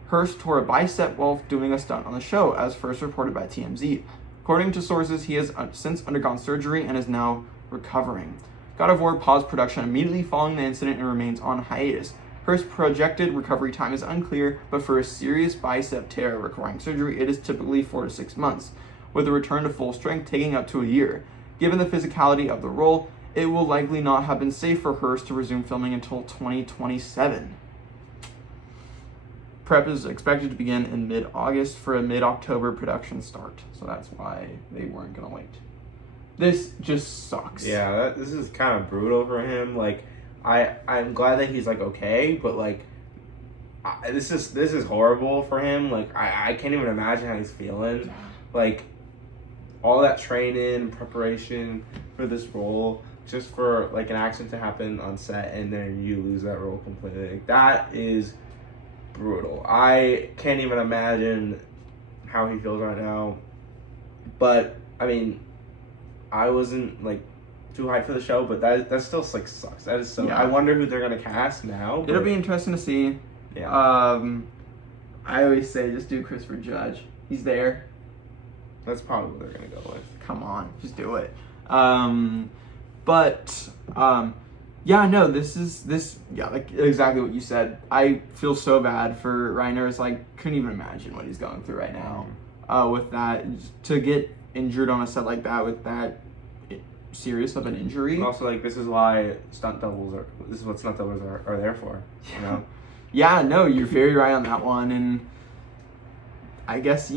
Hurst tore a bicep while doing a stunt on the show, as first reported by TMZ. According to sources, he has since undergone surgery and is now recovering. God of War paused production immediately following the incident and remains on hiatus. Hurst's projected recovery time is unclear, but for a serious bicep tear requiring surgery, it is typically 4 to 6 months, with a return to full strength taking up to a year. Given the physicality of the role, it will likely not have been safe for Hurst to resume filming until 2027. Prep is expected to begin in mid-August for a mid-October production start, so that's why they weren't going to wait. This just sucks. Yeah, this is kind of brutal for him. Like, I'm glad that he's like okay, but like, this is horrible for him. Like, I can't even imagine how he's feeling. Like, all that training and preparation for this role, just for like an accident to happen on set and then you lose that role completely. Like, that is brutal. I can't even imagine how he feels right now. But I mean, I wasn't like too hyped for the show, but that still like sucks. That is so. Yeah. I wonder who they're gonna cast now. It'll be interesting to see. Yeah. I always say just do Christopher Judge. He's there. That's probably what they're gonna go with. Come on, just do it. Yeah, no, this. Yeah, like exactly what you said. I feel so bad for Reiner. Like, couldn't even imagine what he's going through right now. With that, to get injured on a set like that with that serious of an injury. And also, like, this is what stunt doubles are there for. You know. Yeah, no, you're very right on that one, and I guess,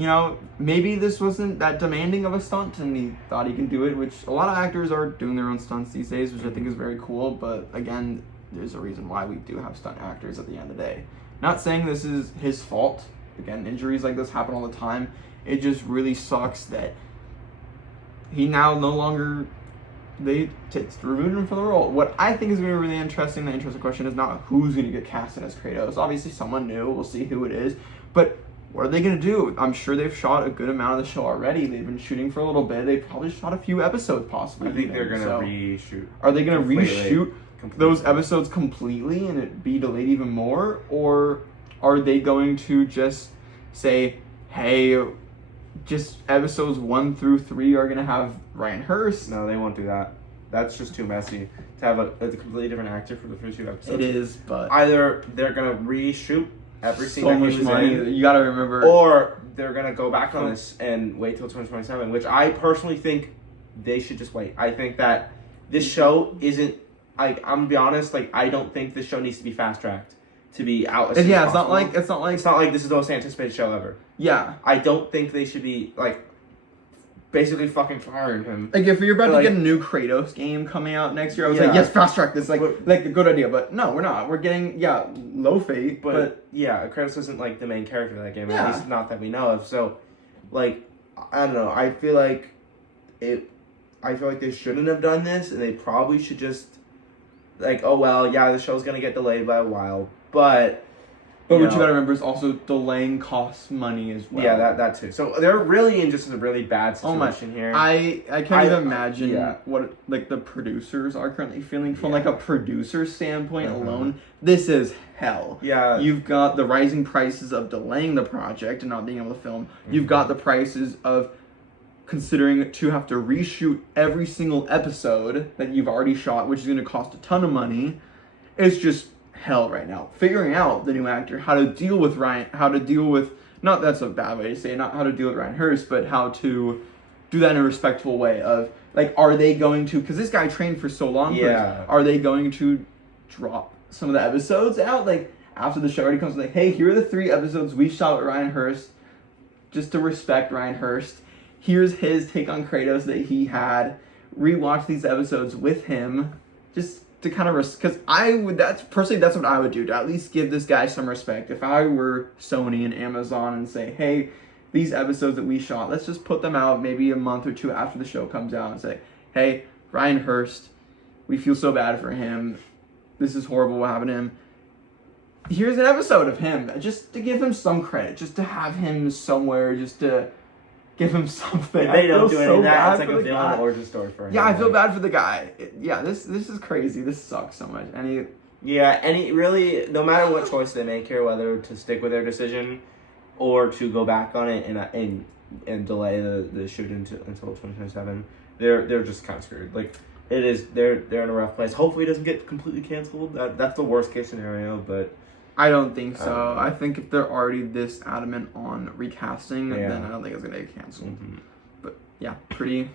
maybe this wasn't that demanding of a stunt and he thought he can do it, which a lot of actors are doing their own stunts these days, which I think is very cool. But again, there's a reason why we do have stunt actors at the end of the day. Not saying this is his fault. Again, injuries like this happen all the time. It just really sucks that he now no longer, they removed him from the role. What I think is going to be really interesting, the interesting question is not who's going to get casted as Kratos. Obviously someone new, we'll see who it is. But what are they going to do? I'm sure they've shot a good amount of the show already. They've been shooting for a little bit. They probably shot a few episodes possibly. I think they're going to reshoot. Are they going to reshoot those episodes completely and it be delayed even more? Or are they going to just say, hey, just episodes 1 through 3 are going to have Ryan Hurst? No, they won't do that. That's just too messy to have a completely different actor for the first 2 episodes. It is, but either they're going to reshoot every single so much money. You got to remember. Or they're going to go back on this and wait till 2027, which I personally think they should just wait. I think that this show isn't, I'm going to be honest, I don't think this show needs to be fast-tracked to be out as soon as possible. It's not like this is the most anticipated show ever. Yeah. I don't think they should be, basically fucking firing him. If you're about to get a new Kratos game coming out next year, I was like, yes, fast track this, like a good idea. But no, we're not. We're getting, low fate. But yeah, Kratos isn't, the main character of that game. At least not that we know of. So, I don't know. I feel like they shouldn't have done this, and they probably should just, the show's going to get delayed by a while. But what you gotta remember is also delaying costs money as well. Yeah, that too. So they're really in just a really bad situation here. I can't even imagine what the producers are currently feeling from a producer standpoint alone. This is hell. Yeah. You've got the rising prices of delaying the project and not being able to film. Mm-hmm. You've got the prices of considering to have to reshoot every single episode that you've already shot, which is going to cost a ton of money. It's just hell right now. Figuring out the new actor, how to deal with not that's a bad way to say it, not how to deal with Ryan Hurst, but how to do that in a respectful way of are they going to, because this guy trained for so long, are they going to drop some of the episodes out after the show already comes hey, here are the 3 episodes we shot with Ryan Hurst just to respect Ryan Hurst. Here's his take on Kratos that he had. Rewatch these episodes with him just to kind of, because that's what I would do, to at least give this guy some respect. If I were Sony and Amazon and say, hey, these episodes that we shot, let's just put them out maybe a month or 2 after the show comes out and say, hey, Ryan Hurst, we feel so bad for him. This is horrible what happened to him. Here's an episode of him, just to give him some credit, just to have him somewhere, just to give him something. If they don't do any of that, it's like a villain origin story for him. Yeah, I feel bad for the guy. This is crazy. This sucks so much. Really, no matter what choice they make here, whether to stick with their decision or to go back on it and delay the shoot until 2027, they're just kind of screwed. They're in a rough place. Hopefully, it doesn't get completely canceled. That's the worst case scenario, but I don't think so. I think if they're already this adamant on recasting, then I don't think it's gonna get canceled. Mm-hmm. But yeah, pretty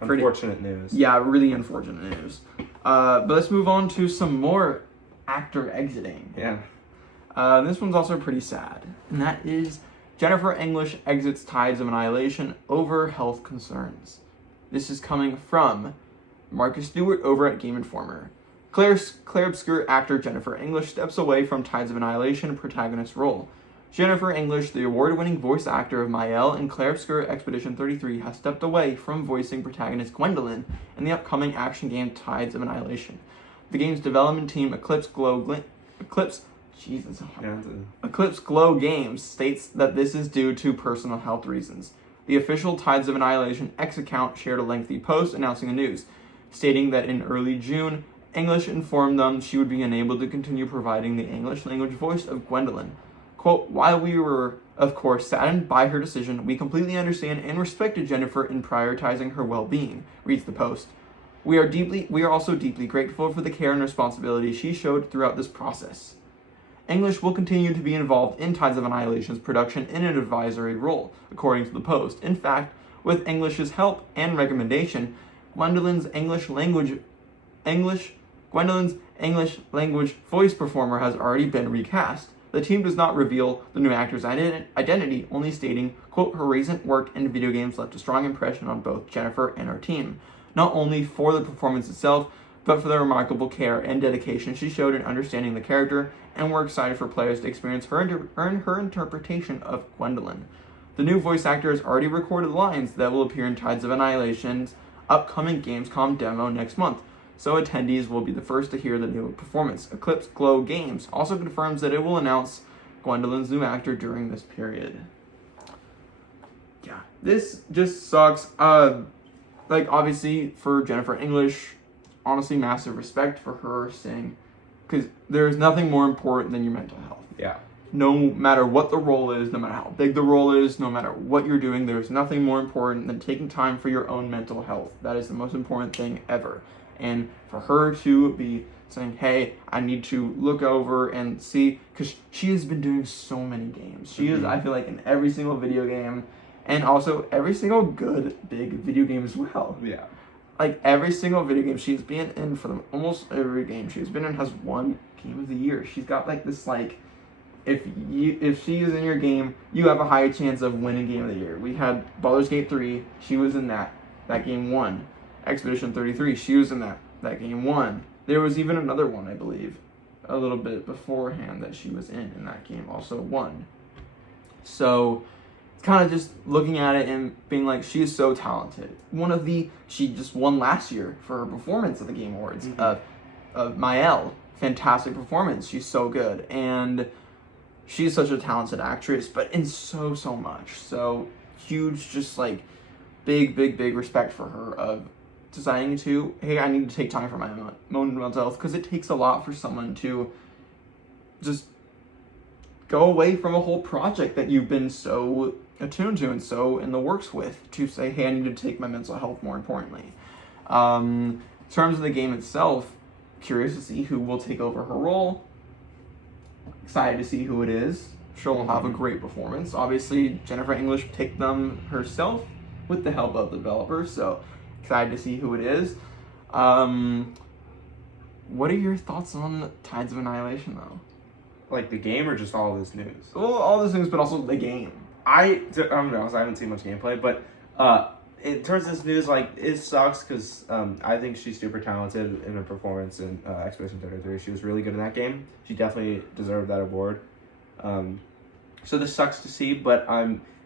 unfortunate news. Yeah, really unfortunate news. But let's move on to some more actor exiting. Yeah. This one's also pretty sad, and that is Jennifer English exits Tides of Annihilation over health concerns. This is coming from Marcus Stewart over at Game Informer. Clair-obscur actor Jennifer English steps away from Tides of Annihilation protagonist role. Jennifer English, the award-winning voice actor of Mael in Clair-obscur Expedition 33, has stepped away from voicing protagonist Gwendolyn in the upcoming action game Tides of Annihilation. The game's development team Eclipse Glow Games states that this is due to personal health reasons. The official Tides of Annihilation X account shared a lengthy post announcing the news, stating that in early June, English informed them she would be unable to continue providing the English language voice of Gwendolyn. Quote, while we were, of course, saddened by her decision, we completely understand and respected Jennifer in prioritizing her well-being, reads the post. We are also deeply grateful for the care and responsibility she showed throughout this process. English will continue to be involved in Tides of Annihilation's production in an advisory role, according to the post. In fact, with English's help and recommendation, Gwendolyn's English language voice performer has already been recast. The team does not reveal the new actor's identity, only stating, quote, her recent work in video games left a strong impression on both Jennifer and our team, not only for the performance itself, but for the remarkable care and dedication she showed in understanding the character, and we're excited for players to experience her interpretation of Gwendolyn. The new voice actor has already recorded lines that will appear in Tides of Annihilation's upcoming Gamescom demo next month, so attendees will be the first to hear the new performance. Eclipse Glow Games also confirms that it will announce Gwendolyn's new actor during this period. Yeah, this just sucks. Obviously, for Jennifer English, honestly, massive respect for her saying, because there's nothing more important than your mental health. Yeah. No matter what the role is, no matter how big the role is, no matter what you're doing, there's nothing more important than taking time for your own mental health. That is the most important thing ever. And for her to be saying, hey, I need to look over and see, because she has been doing so many games. She is, I feel like, in every single video game, and also every single good, big video game as well. Yeah. Like, every single video game she's been in, almost every game she's been in has won Game of the Year. She's got, this, if she is in your game, you have a higher chance of winning Game of the Year. We had Baldur's Gate 3, she was in that. That game won. Expedition 33, she was in that. That game won. There was even another one, I believe, a little bit beforehand that she was in that game, also won. So, it's kind of just looking at it and being like, she is so talented. She just won last year for her performance at the Game Awards of Mael. Fantastic performance. She's so good. And she's such a talented actress, but in so much. So, huge, just big respect for her of deciding to, hey, I need to take time for my own mental health, because it takes a lot for someone to just go away from a whole project that you've been so attuned to and so in the works with, to say, hey, I need to take my mental health more importantly. In terms of the game itself, curious to see who will take over her role. Excited to see who it is. She'll have a great performance. Obviously, Jennifer English picked them herself with the help of the developers, so excited to see who it is. What are your thoughts on Tides of Annihilation, though? Like the game or just all this news? Well, all those things, but also the game. I'm honest, I haven't seen much gameplay, but in terms of this news, it sucks because I think she's super talented in her performance in Expedition 33. She was really good in that game. She definitely deserved that award. So this sucks to see, but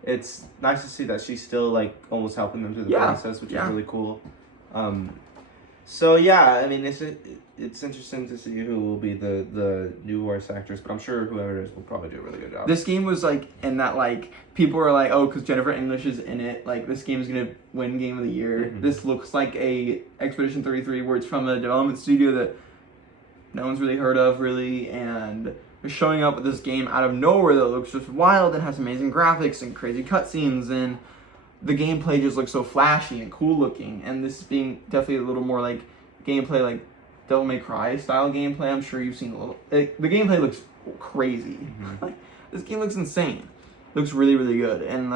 it's nice to see that she's still almost helping them through the process, which is really cool. So yeah, I mean it's interesting to see who will be the new voice actors, but I'm sure whoever it is will probably do a really good job. This game was in that people are oh, because Jennifer English is in it, this game is gonna win Game of the Year. This looks like a Expedition 33 where it's from a development studio that no one's really heard of and they're showing up with this game out of nowhere that looks just wild and has amazing graphics and crazy cutscenes, and the gameplay just looks so flashy and cool looking, and this being definitely a little more gameplay Devil May Cry style gameplay. I'm sure you've seen a little. The gameplay looks crazy. This game looks insane. Looks really good, and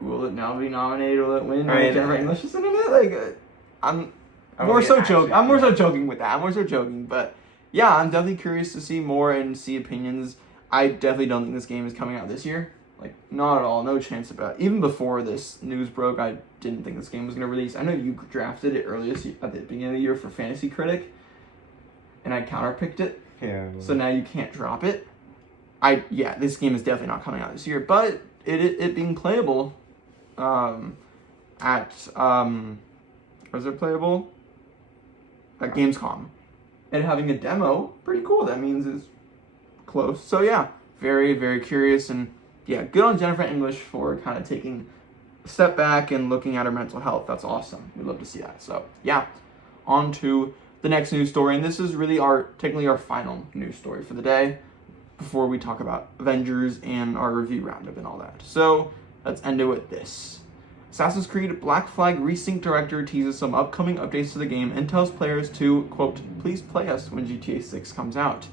will it now be nominated? Will it win? Jennifer English is in it. I'm more so joking with that. I'm more so joking, but yeah, I'm definitely curious to see more and see opinions. I definitely don't think this game is coming out this year. Not at all. No chance about it. Even before this news broke, I didn't think this game was going to release. I know you drafted it earliest at the beginning of the year for Fantasy Critic, and I counterpicked it. Yeah. So now you can't drop it. This game is definitely not coming out this year, but it being playable at was it playable? At Gamescom. And having a demo, pretty cool. That means it's close. So yeah, very curious, and yeah, good on Jennifer English for kind of taking a step back and looking at her mental health. That's awesome. We'd love to see that. So yeah, on to the next news story, and this is really technically our final news story for the day before we talk about Avengers and our review roundup and all that. So let's end it with this. Assassin's Creed Black Flag Resync director teases some upcoming updates to the game and tells players to, quote, please play us when GTA 6 comes out.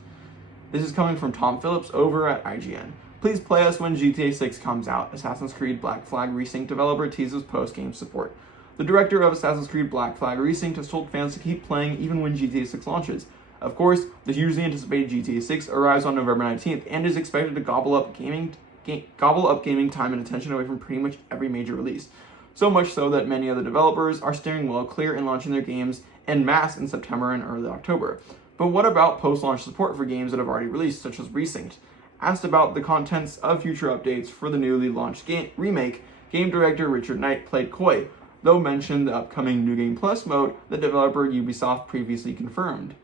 This is coming from Tom Phillips over at IGN. Please play us when GTA 6 comes out. Assassin's Creed Black Flag Resync developer teases post-game support. The director of Assassin's Creed Black Flag Resync has told fans to keep playing even when GTA 6 launches. Of course, the hugely anticipated GTA 6 arrives on November 19th and is expected to gobble up gaming time and attention away from pretty much every major release. So much so that many other developers are steering well clear and launching their games en masse in September and early October. But what about post-launch support for games that have already released, such as Resynced? Asked about the contents of future updates for the newly launched remake, game director Richard Knight played coy, though mentioned the upcoming New Game Plus mode that developer Ubisoft previously confirmed.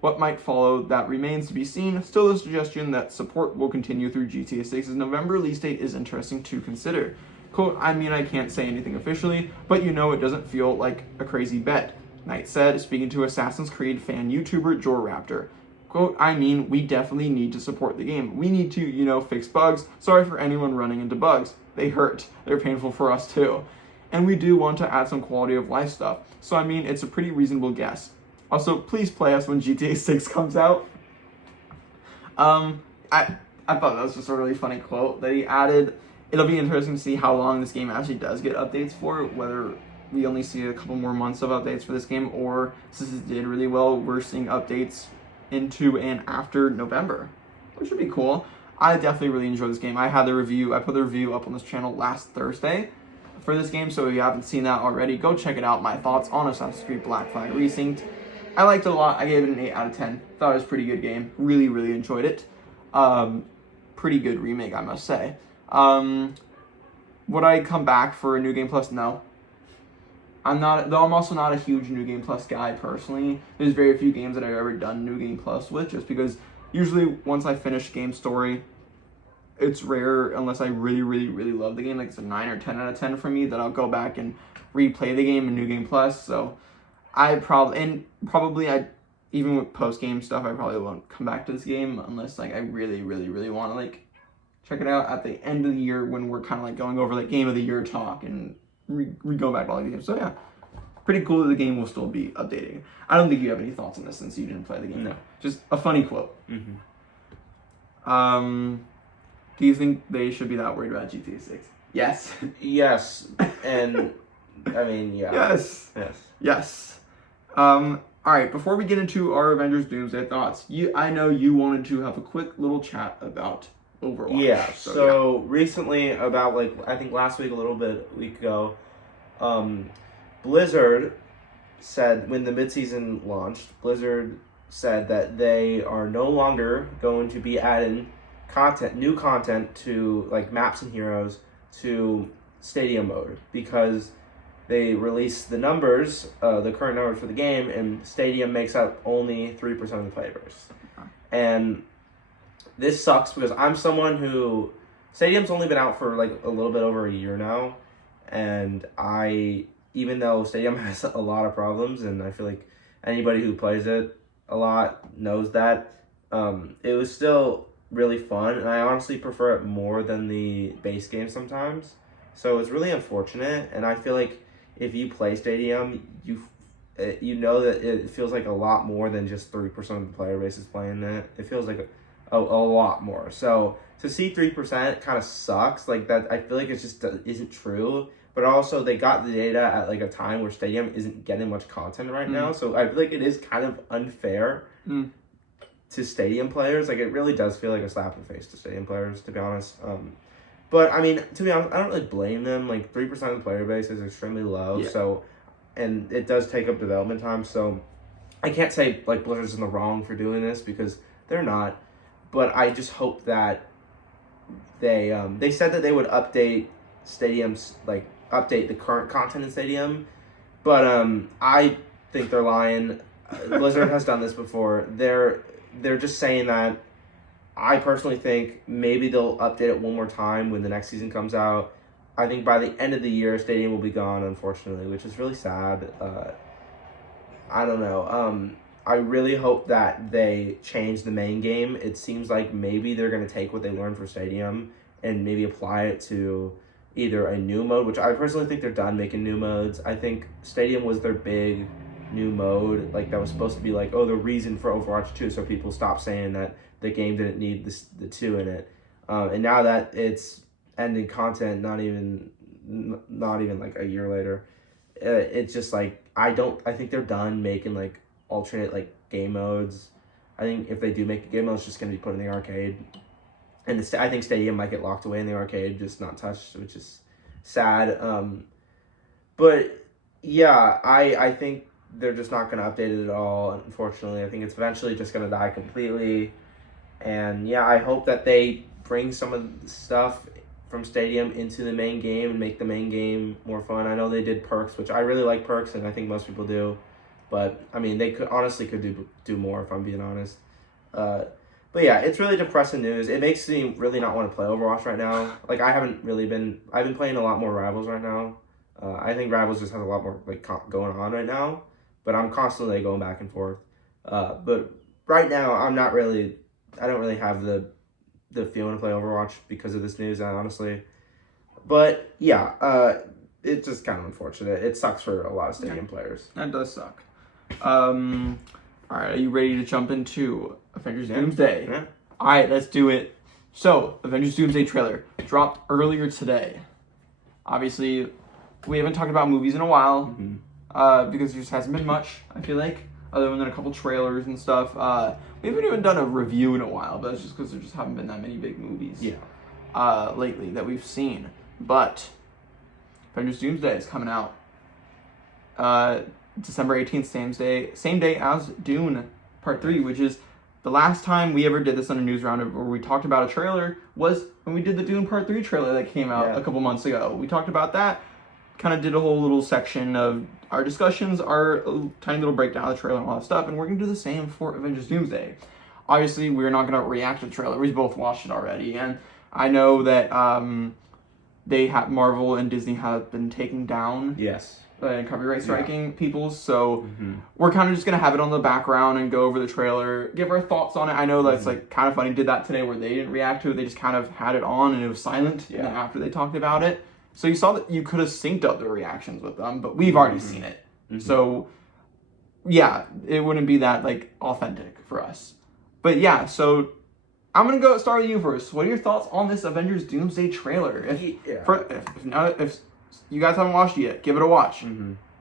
What might follow that remains to be seen. Still, the suggestion that support will continue through GTA 6's November release date is interesting to consider. Quote, I mean, I can't say anything officially, but you know it doesn't feel like a crazy bet, Knight said, speaking to Assassin's Creed fan YouTuber JorRaptor. Quote, I mean, we definitely need to support the game. We need to, fix bugs. Sorry for anyone running into bugs. They hurt. They're painful for us too. And we do want to add some quality of life stuff. So I mean, it's a pretty reasonable guess. Also, please play us when GTA 6 comes out. I thought that was just a really funny quote that he added. It'll be interesting to see how long this game actually does get updates for, whether we only see a couple more months of updates for this game, or since it did really well, we're seeing updates into and after November, which would be cool. I definitely really enjoyed this game. I put the review up on this channel last Thursday for this game, so if you haven't seen that already, go check it out. My thoughts on Assassin's Creed Black Flag Resynced. I liked it a lot. I gave it an 8 out of 10. Thought it was a pretty good game. Really, really enjoyed it. Pretty good remake, I must say. Would I come back for a New Game Plus? No. I'm also not a huge New Game Plus guy personally. There's very few games that I've ever done New Game Plus with, just because usually once I finish game story, it's rare unless I really, really, really love the game, like it's a 9 or 10 out of 10 for me, that I'll go back and replay the game in New Game Plus. So even with post game stuff, I probably won't come back to this game unless I really, really, really want to check it out at the end of the year when we're kind of going over game of the year talk and we go back to all the games. So yeah, pretty cool that the game will still be updating. I don't think you have any thoughts on this since you didn't play the game. No. Just a funny quote. Mm-hmm. Do you think they should be that worried about GTA 6? Yes. Yes. And I mean, yeah. Yes. Yes. All right, before we get into our Avengers Doomsday thoughts, I know you wanted to have a quick little chat about Overwatch. Yeah, so recently, about I think last week, a week ago, Blizzard said, when the mid-season launched, Blizzard said that they are no longer going to be adding new content to maps and heroes to Stadium mode, because they released the numbers, the current numbers for the game, and Stadium makes up only 3% of the player base. And this sucks because I'm someone who Stadium's only been out for a little bit over a year now, and even though Stadium has a lot of problems, and I feel like anybody who plays it a lot knows that, it was still really fun, and I honestly prefer it more than the base game sometimes. So it's really unfortunate, and I feel like if you play Stadium, you know that it feels like a lot more than just 3% of the player base is playing it. It feels like a lot more. So to see 3% kind of sucks. That I feel like it just isn't true. But also they got the data at a time where Stadium isn't getting much content right now. So I feel like it is kind of unfair to Stadium players. It really does feel like a slap in the face to Stadium players, to be honest. But I mean, to be honest, I don't really blame them. 3% of the player base is extremely low. Yeah. So, and it does take up development time. So I can't say Blizzard's in the wrong for doing this, because they're not. But I just hope that they said that they would update Stadium's, update the current content in Stadium. But I think they're lying. Blizzard has done this before. They're just saying that. I personally think maybe they'll update it one more time when the next season comes out. I think by the end of the year, Stadium will be gone, unfortunately, which is really sad. I don't know. I really hope that they change the main game. It seems like maybe they're going to take what they learned for Stadium and maybe apply it to either a new mode, which I personally think they're done making new modes. I think Stadium was their big new mode, that was supposed to be the reason for Overwatch 2, so people stopped saying that the game didn't need the 2 in it. And now that it's ending content, not even a year later, it's just I think they're done making alternate game modes. I think if they do make a gimmick, it's just going to be put in the arcade. And I think Stadium might get locked away in the arcade, just not touched, which is sad. But yeah, I think they're just not going to update it at all, unfortunately. I think it's eventually just going to die completely. And yeah, I hope that they bring some of the stuff from Stadium into the main game and make the main game more fun. I know they did Perks, which I really like Perks, and I think most people do. But I mean, they could do more, if I'm being honest. But yeah, it's really depressing news. It makes me really not want to play Overwatch right now. Like I've been playing a lot more Rivals right now. I think Rivals just has a lot more like going on right now, but I'm constantly going back and forth. But right now, I don't really have the feeling to play Overwatch because of this news, honestly. But yeah, it's just kind of unfortunate. It sucks for a lot of Stadium players. That does suck. All right, are you ready to jump into Avengers Doomsday? Yeah. All right, let's do it. So, Avengers Doomsday trailer dropped earlier today. Obviously, we haven't talked about movies in a while because there just hasn't been much, I feel like, other than a couple trailers and stuff. We haven't even done a review in a while, but that's just because there just haven't been that many big movies lately that we've seen. But Avengers Doomsday is coming out December 18th, same day as Dune Part 3, which is the last time we ever did this on a news roundup where we talked about a trailer was when we did the Dune Part 3 trailer that came out a couple months ago. We talked about that, kind of did a whole little section of our discussions, our tiny little breakdown of the trailer and all that stuff, and we're going to do the same for Avengers Doomsday. Obviously, we're not going to react to the trailer. We both watched it already, and I know that Marvel and Disney have been taking down and copyright striking people, so we're kind of just going to have it on the background and go over the trailer, give our thoughts on it. I know that's like KindaFunny did that today where they didn't react to it. They just kind of had it on and it was silent after they talked about it. So you saw that you could have synced up the reactions with them, but we've already seen it. So yeah, it wouldn't be that like authentic for us. But yeah, so I'm going to start with you first. What are your thoughts on this Avengers Doomsday trailer? If you guys haven't watched it yet, give it a watch.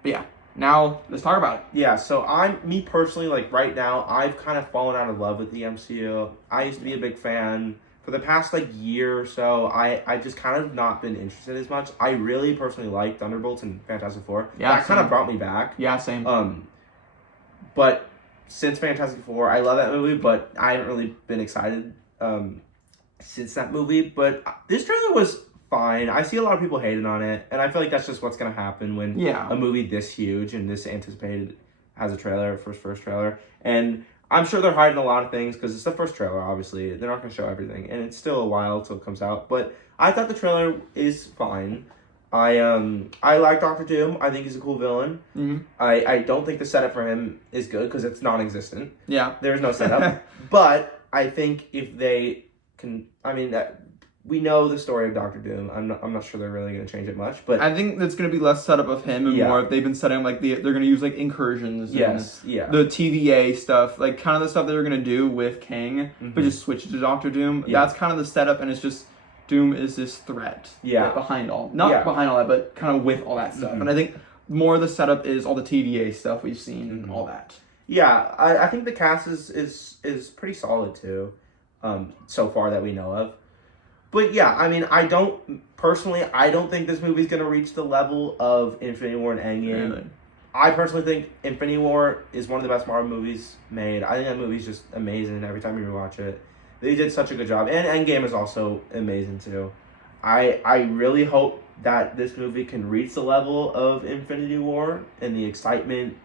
But yeah, now let's talk about it. Yeah, so me personally, like right now, I've kind of fallen out of love with the MCU. I used to be a big fan. For the past like year or so, I just kind of not been interested as much. I really personally like Thunderbolts and Fantastic Four. Yeah, that kind of brought me back. Yeah, same. But since Fantastic Four, I love that movie, but I haven't really been excited since that movie. But this trailer was fine. I see a lot of people hating on it, and I feel like that's just what's gonna happen when a movie this huge and this anticipated has a trailer, first trailer. And I'm sure they're hiding a lot of things because it's the first trailer, obviously. They're not going to show everything, and it's still a while till it comes out. But I thought the trailer is fine. I like Doctor Doom. I think he's a cool villain. I don't think the setup for him is good because it's non-existent. Yeah. There's no setup. But I think if they can... we know the story of Doctor Doom. I'm not sure they're really going to change it much, but I think that's going to be less setup of him and more. They've been setting like they're going to use like incursions. The TVA stuff, like kind of the stuff they were going to do with King, but just switch it to Doctor Doom. That's kind of the setup, and it's just Doom is this threat. Behind all that, but kind of with all that stuff. And I think more of the setup is all the TVA stuff we've seen and all that. Yeah, I think the cast is pretty solid too, so far that we know of. But yeah, I don't think this movie's going to reach the level of Infinity War and Endgame. Really? I personally think Infinity War is one of the best Marvel movies made. I think that movie's just amazing every time you rewatch it. They did such a good job. And Endgame is also amazing too. I really hope that this movie can reach the level of Infinity War and the excitement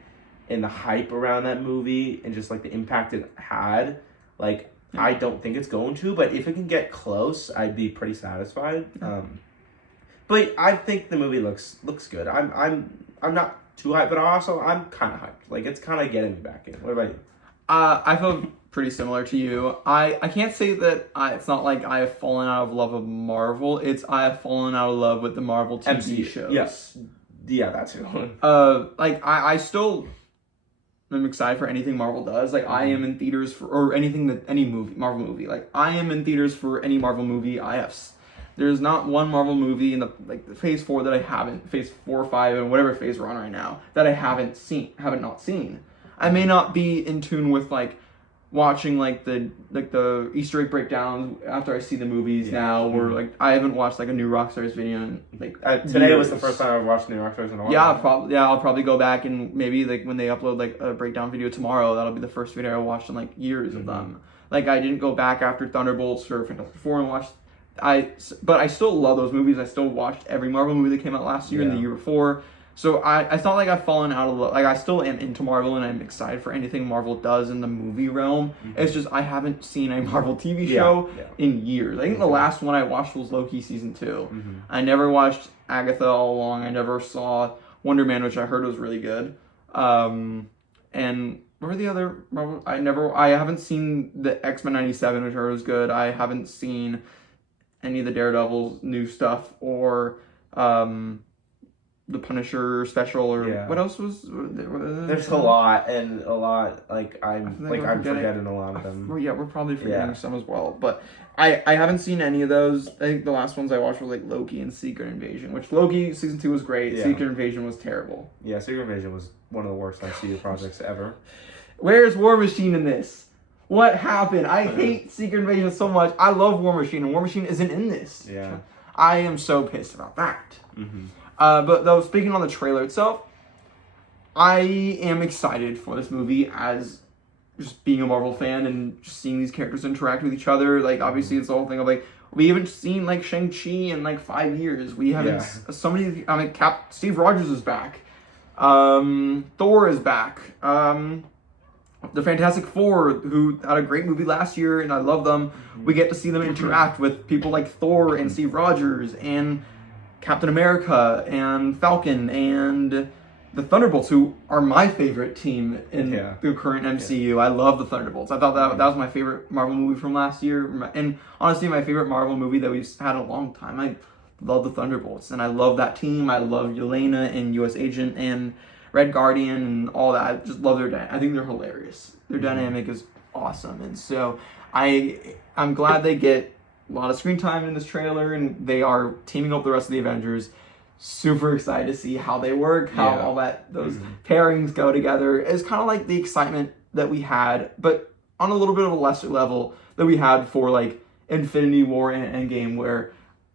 and the hype around that movie and just like the impact it had. Like, I don't think it's going to, but if it can get close, I'd be pretty satisfied. But I think the movie looks good. I'm not too hyped, but also I'm kind of hyped. Like, it's kind of getting me back in. What about you? I feel pretty similar to you. I can't say that it's not like I have fallen out of love with Marvel. It's I have fallen out of love with the Marvel TV shows. Yes. Yeah, that's it. I still... I'm excited for anything Marvel does. Like, I am in theaters for any Marvel movie. Like, I am in theaters for any Marvel movie. There's not one Marvel movie in the phase 4 that I haven't, phase 4 or 5 and whatever phase we're on right now, that I haven't not seen. I may not be in tune with like watching like the Easter egg breakdowns after I see the movies now, or like I haven't watched like a new Rockstars video in like today years. was the first time I've watched new Rockstars in a while. Yeah, I'll probably go back and maybe like when they upload like a breakdown video tomorrow, that'll be the first video I watched in like years of them. Like I didn't go back after Thunderbolts or Fantastic Four and watch. But I still love those movies. I still watched every Marvel movie that came out last year and the year before. So it's not like I've fallen out of love. Like I still am into Marvel and I'm excited for anything Marvel does in the movie realm. It's just I haven't seen a Marvel TV show in years. I think the last one I watched was Loki season 2. I never watched Agatha all along. I never saw Wonder Man, which I heard was really good. And what were the other Marvel? I haven't seen the X-Men 97, which I heard was good. I haven't seen any of the Daredevil's new stuff or the Punisher special or what else was there's a lot like I'm forgetting a lot of them. We're probably forgetting some as well, but I haven't seen any of those. I think the last ones I watched were like Loki and Secret Invasion, which Loki season 2 was great. Secret Invasion was terrible. Secret Invasion was one of the worst MCU projects ever. Where's War Machine in this? What happened? I hate Secret Invasion so much. I love War Machine, and War Machine isn't in this. I am so pissed about that. But though, speaking on the trailer itself, I am excited for this movie as just being a Marvel fan and just seeing these characters interact with each other. Like, obviously, it's the whole thing of, like, we haven't seen, like, Shang-Chi in, like, 5 years. We haven't... So many... I mean, Steve Rogers is back. Thor is back. The Fantastic Four, who had a great movie last year, and I love them. We get to see them interact with people like Thor and Steve Rogers and Captain America and Falcon and the Thunderbolts, who are my favorite team in the current MCU. I love the Thunderbolts. I thought that was my favorite Marvel movie from last year. And honestly, my favorite Marvel movie that we've had in a long time. I love the Thunderbolts, and I love that team. I love Yelena and U.S. Agent and Red Guardian and all that. I just love I think they're hilarious. Their dynamic is awesome. And so I'm glad they get a lot of screen time in this trailer, and they are teaming up with the rest of the Avengers. Super excited to see how they work, how all those pairings go together. It's kind of like the excitement that we had, but on a little bit of a lesser level that we had for like Infinity War and Endgame, where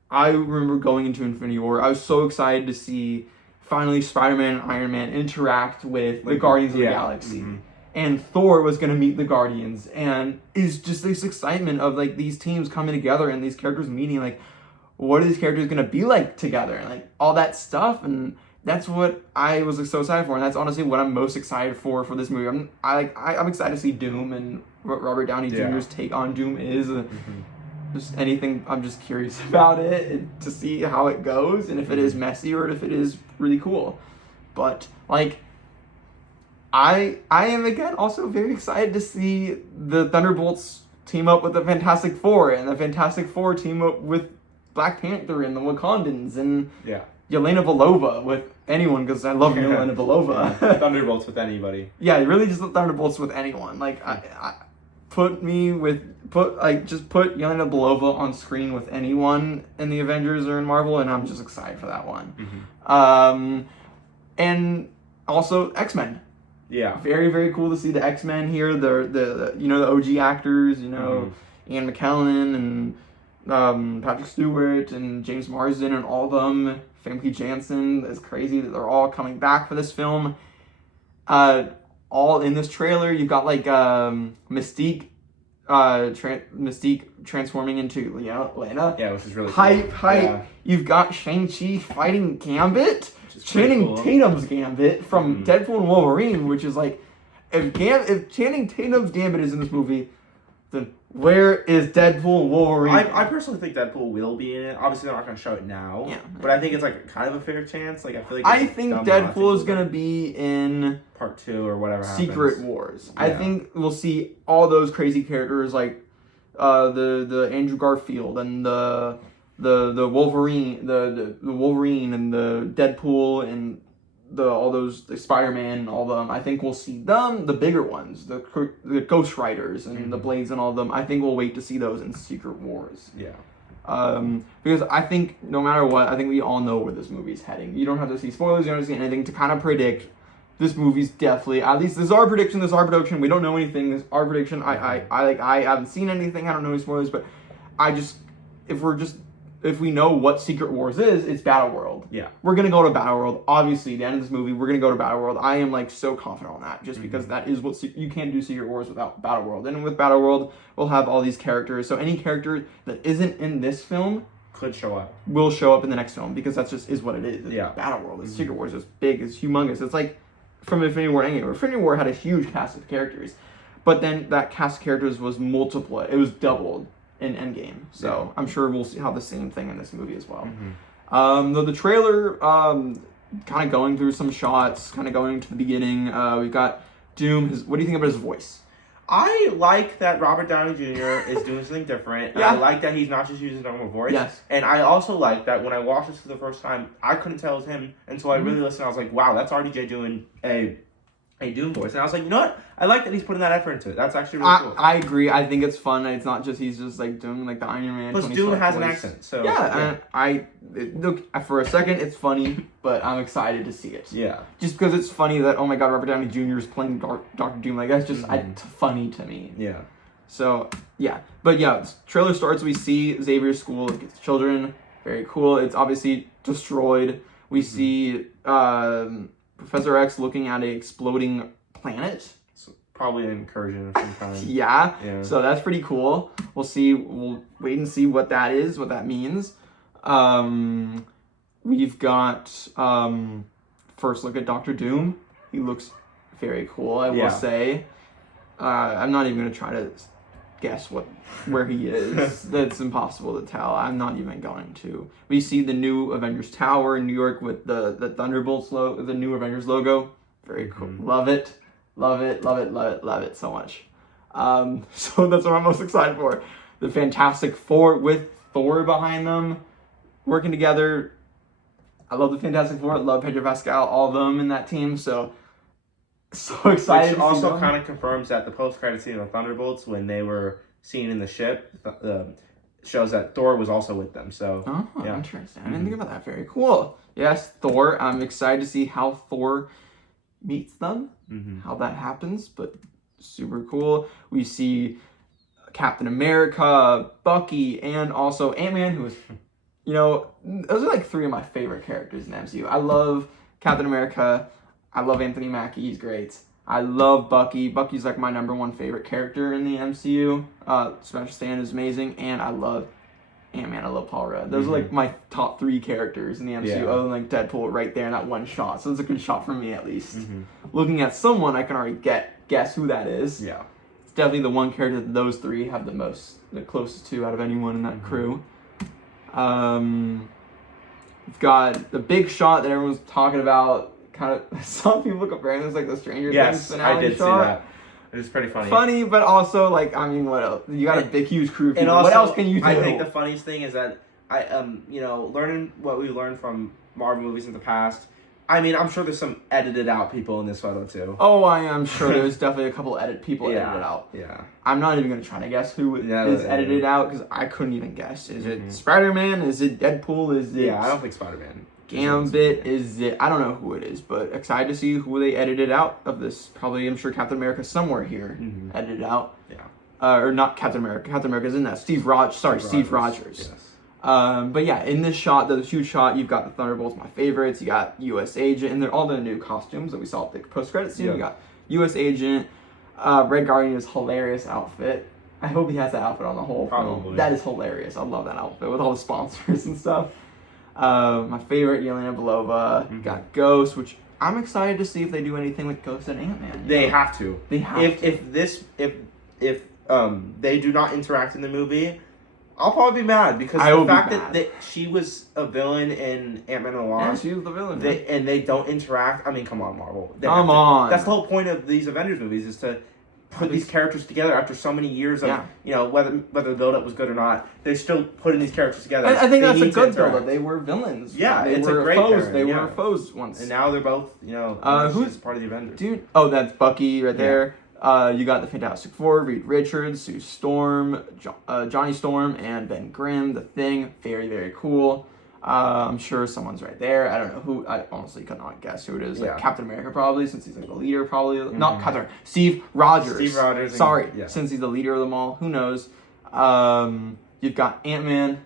I remember going into Infinity War, I was so excited to see finally Spider-Man and Iron Man interact with the Guardians of the Galaxy. And Thor was going to meet the Guardians, and is just this excitement of like these teams coming together and these characters meeting, like what are these characters going to be like together, and like all that stuff. And that's what I was like, so excited for, and that's honestly what I'm most excited for this movie. I'm excited to see Doom and what Robert Downey Jr.'s take on Doom is. Just anything, I'm just curious about it to see how it goes, and if it is messy or if it is really cool. But like, I am again also very excited to see the Thunderbolts team up with the Fantastic Four, and the Fantastic Four team up with Black Panther and the Wakandans, and Yelena Belova with anyone, because I love Yelena Belova. Thunderbolts with anybody. Yeah, really just the Thunderbolts with anyone. Like put Yelena Belova on screen with anyone in the Avengers or in Marvel, and I'm just excited for that one. And also X-Men. Yeah. Very, very cool to see the X-Men here. The OG actors, Ian McKellen and Patrick Stewart and James Marsden and all of them. Famke Janssen. It's crazy that they're all coming back for this film. All in this trailer. You've got like Mystique transforming into Lena. Yeah, which is really hype. Yeah. You've got Shang-Chi fighting Gambit. Channing Tatum's Gambit from Deadpool and Wolverine, which is like, if Channing Tatum's Gambit is in this movie, then where is Deadpool and Wolverine? I personally think Deadpool will be in it. Obviously, they're not going to show it now. Yeah. But I think it's like kind of a fair chance. Like I think Deadpool is going to be in Part 2 or whatever happens. Secret Wars. Yeah. I think we'll see all those crazy characters like the Andrew Garfield and the Wolverine, the Wolverine and the Deadpool and all those the Spider-Man and all of them. I think we'll see them, the bigger ones, the Ghost Riders and the Blades and all of them. I think we'll wait to see those in Secret Wars. Yeah. Because I think no matter what, I think we all know where this movie is heading. You don't have to see spoilers, you don't have to see anything to kind of predict this movie's definitely, at least this is our prediction. This is our prediction. We don't know anything. This is our prediction. I haven't seen anything. I don't know any spoilers, but if we know what Secret Wars is, it's Battle World. Yeah. We're gonna go to Battle World. Obviously, at the end of this movie, we're gonna go to Battle World. I am like so confident on that, just because that is what you can't do Secret Wars without Battle World. And with Battle World, we'll have all these characters. So any character that isn't in this film could show up. Will show up in the next film, because that's just is what it is. It's Yeah. Battle World. It's Secret Wars. It's big. It's humongous. It's like from Infinity War Endgame. Infinity War had a huge cast of characters, but then that cast of characters was multiplied. It was doubled in Endgame. So I'm sure we'll have the same thing in this movie as well. The trailer, kind of going through some shots, kind of going to the beginning. We've got Doom. What do you think about his voice? I like that Robert Downey Jr. is doing something different. Yeah. I like that he's not just using normal voice. Yes. And I also like that when I watched this for the first time, I couldn't tell it was him until I really listened. I was like, wow, that's RDJ doing a Doom voice. And I was like, you know what? I like that he's putting that effort into it. That's actually really cool. I agree. I think it's fun. It's not just he's just like doing like the Iron Man. Plus, Doom has an accent. So yeah. And look, for a second it's funny, but I'm excited to see it. Yeah. Just because it's funny that, oh my god, Robert Downey Jr. is playing Doctor Doom. Like, that's just funny to me. Yeah. So yeah, but yeah, trailer starts. We see Xavier's school. It gets children. Very cool. It's obviously destroyed. We see Professor X looking at an exploding planet. So probably an incursion of some kind. Yeah. So that's pretty cool. We'll see. We'll wait and see what that is, what that means. We've got first look at Doctor Doom. He looks very cool, I will say. I'm not even gonna try to guess where he is. That's impossible to tell. I'm not even going to. We see the new Avengers Tower in New York with the Thunderbolts logo, the new Avengers logo. Very cool. Love it so much. So that's what I'm most excited for. The Fantastic Four with Thor behind them, working together. I love the Fantastic Four. I love Pedro Pascal, all of them in that team. So excited. Which also kind of confirms that the post-credit scene of Thunderbolts, when they were seen in the ship, shows that Thor was also with them. So interesting. I didn't think about that. Very cool. Yes, Thor. I'm excited to see how Thor meets them, how that happens. But super cool. We see Captain America, Bucky, and also Ant-Man, who is, those are like three of my favorite characters in the MCU. I love Captain America. I love Anthony Mackie. He's great. I love Bucky. Bucky's like my #1 favorite character in the MCU. Sebastian Stan is amazing. And I love Ant-Man. I love Paul Rudd. Those are like my top 3 characters in the MCU, other than like Deadpool right there in that one shot. So it's a good shot for me, at least. Looking at someone, I can already guess who that is. Yeah. It's definitely the one character that those 3 have the closest to out of anyone in that crew. We've got the big shot that everyone's talking about. Kind of, some people comparing this like the Stranger Things finale I did shot. see that. It was pretty funny. Funny, but also what else? You got a big, huge crew. And also, what else can you do? I think the funniest thing is that learning what we learned from Marvel movies in the past. I mean, I'm sure there's some edited out people in this photo too. Oh, I am sure there's definitely a couple people edited out. Yeah. I'm not even gonna try to guess who is edited out, because I couldn't even guess. Is it Spider-Man? Is it Deadpool? Is it? Yeah, I don't think Spider-Man. Gambit, is it? I don't know who it is, but excited to see who they edited out of this. Probably, I'm sure Captain America somewhere here edited out. Yeah. Or not Captain America. Captain America's in that. Steve Rogers. Yes. But yeah, in this shot, the huge shot, you've got the Thunderbolts, my favorites. You got U.S. Agent, and they're all the new costumes that we saw at the post-credit scene. You got U.S. Agent, Red Guardian's hilarious outfit. I hope he has that outfit on the whole film. That is hilarious. I love that outfit with all the sponsors and stuff. My favorite, Yelena Belova. Got Ghost, which I'm excited to see if they do anything with Ghost and Ant-Man. They have to. They have to. If they do not interact in the movie, I'll probably be mad, because the fact that she was a villain in Ant-Man and the Wasp. Yeah, she was the villain. And they don't interact. I mean, come on, Marvel. Come on. That's the whole point of these Avengers movies, is to put these characters together after so many years of, whether the build-up was good or not, they're still putting these characters together. I think that's a good build-up. They were villains. Yeah, it's a great foes. They were foes once. And now they're both, who's part of the Avengers. Dude, that's Bucky right there. You got the Fantastic Four, Reed Richards, Sue Storm, Johnny Storm, and Ben Grimm. The Thing, very, very cool. I'm sure someone's right there. I don't know who. I honestly could not guess who it is. Like Captain America probably, since he's like the leader. Probably not Captain. Steve Rogers. Steve Rogers. Sorry, since he's the leader of them all. Who knows? You've got Ant-Man,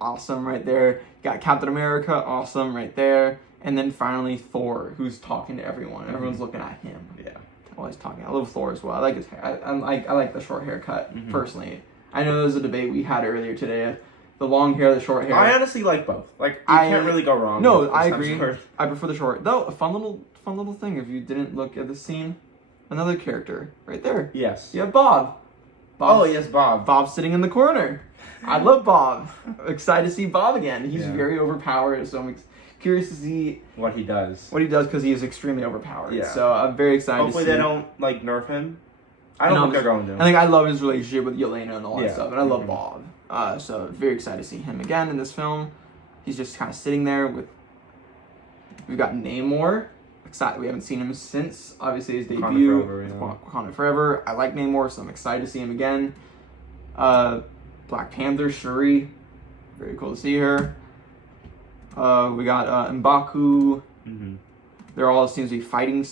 awesome right there. You got Captain America, awesome right there. And then finally Thor, who's talking to everyone. Everyone's looking at him. Yeah. While he's talking. I love Thor as well. I like his hair. I like the short haircut personally. I know there was a debate we had earlier today. The long hair, the short hair. I honestly like both. Like you can't really go wrong. No, I agree. I prefer the short. Though a fun little thing. If you didn't look at the scene, another character right there. Yes. You have Bob. Oh yes, Bob. Bob's sitting in the corner. I love Bob. Excited to see Bob again. He's very overpowered, so I'm curious to see what he does. Because he is extremely overpowered. Yeah. So I'm very excited. Hopefully to see. they don't like nerf him. I don't think they're going to. I think I love his relationship with Yelena and all that stuff, and I love Bob. So very excited to see him again in this film. He's just kind of sitting there with. We've got Namor. Excited. We haven't seen him since obviously his debut. Wakanda Forever. I like Namor, so I'm excited to see him again. Black Panther, Shuri. Very cool to see her. We got M'Baku. They're all seems to be fighting.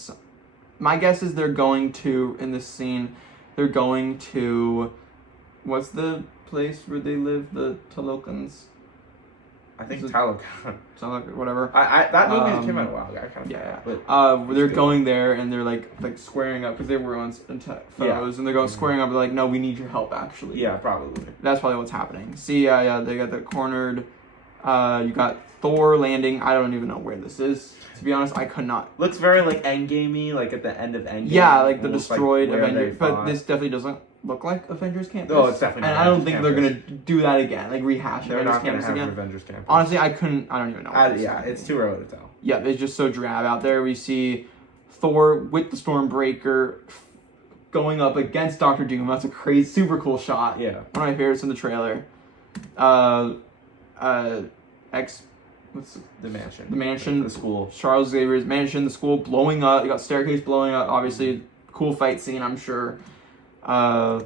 My guess is they're going to, in this scene, they're going to, what's the place where they live, the Talokans? I think Talok. Whatever. That movie came out a while ago. I kind of but they're going there and they're like squaring up because they were on photos and they're going squaring up. They're like, no, we need your help actually. Yeah, probably. That's probably what's happening. See, they got the cornered. You got Thor landing. I don't even know where this is. To be honest, I could not. Looks very like Endgamey, like at the end of Endgame. Yeah, like the destroyed Avengers. But this definitely doesn't look like Avengers Campus. Oh, it's definitely. And I don't think they're gonna do that again, like rehash Avengers Campus again. Avengers Campus. Honestly, I don't even know. It's too early to tell. Yeah, it's just so drab out there. We see Thor with the Stormbreaker going up against Doctor Doom. That's a crazy, super cool shot. Yeah. One of my favorites in the trailer. What's the mansion? The mansion. The school. Charles Xavier's mansion, the school blowing up. You got staircase blowing up. Obviously, cool fight scene, I'm sure. Got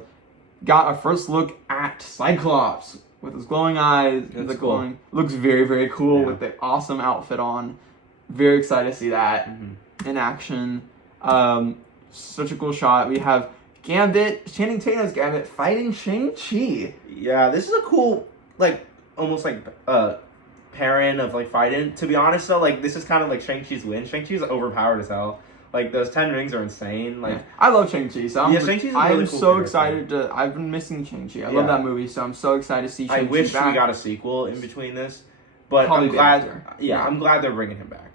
a first look at Cyclops with his glowing eyes. Cool. Looks very, very cool with the awesome outfit on. Very excited to see that in action. Such a cool shot. We have Gambit, Channing Tatum's Gambit fighting Shang-Chi. Yeah, this is a cool, almost pairing of fighting. To be honest though, this is kind of like Shang-Chi's win. Shang-Chi's overpowered as hell. Those 10 rings are insane. I love Shang-Chi, so I'm Shang-Chi's I'm so excited to. I've been missing Shang-Chi. I love that movie, so I'm so excited to see Shang-Chi I wish back. we got a sequel in between this, but Probably I'm glad. after. I'm glad they're bringing him back.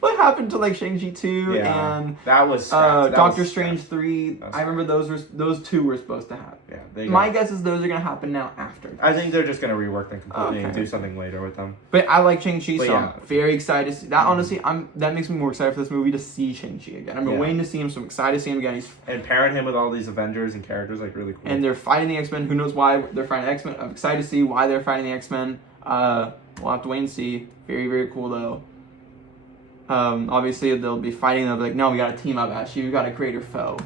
What happened to Shang-Chi 2 and that was Doctor Strange 3? I remember those two were supposed to happen. Yeah, my guess is those are gonna happen now after. I think they're just gonna rework them completely and do something later with them. But I like Shang-Chi, so I'm very excited to see that. Honestly, that makes me more excited for this movie to see Shang-Chi again. I've been waiting to see him, so I'm excited to see him again. And pairing him with all these Avengers and characters really cool. And they're fighting the X-Men. Who knows why they're fighting the X-Men? I'm excited to see why they're fighting the X-Men. We'll have to wait and see. Very, very cool though. Obviously they'll be fighting. They'll be like, no, we got to team up. Actually, we got a greater foe.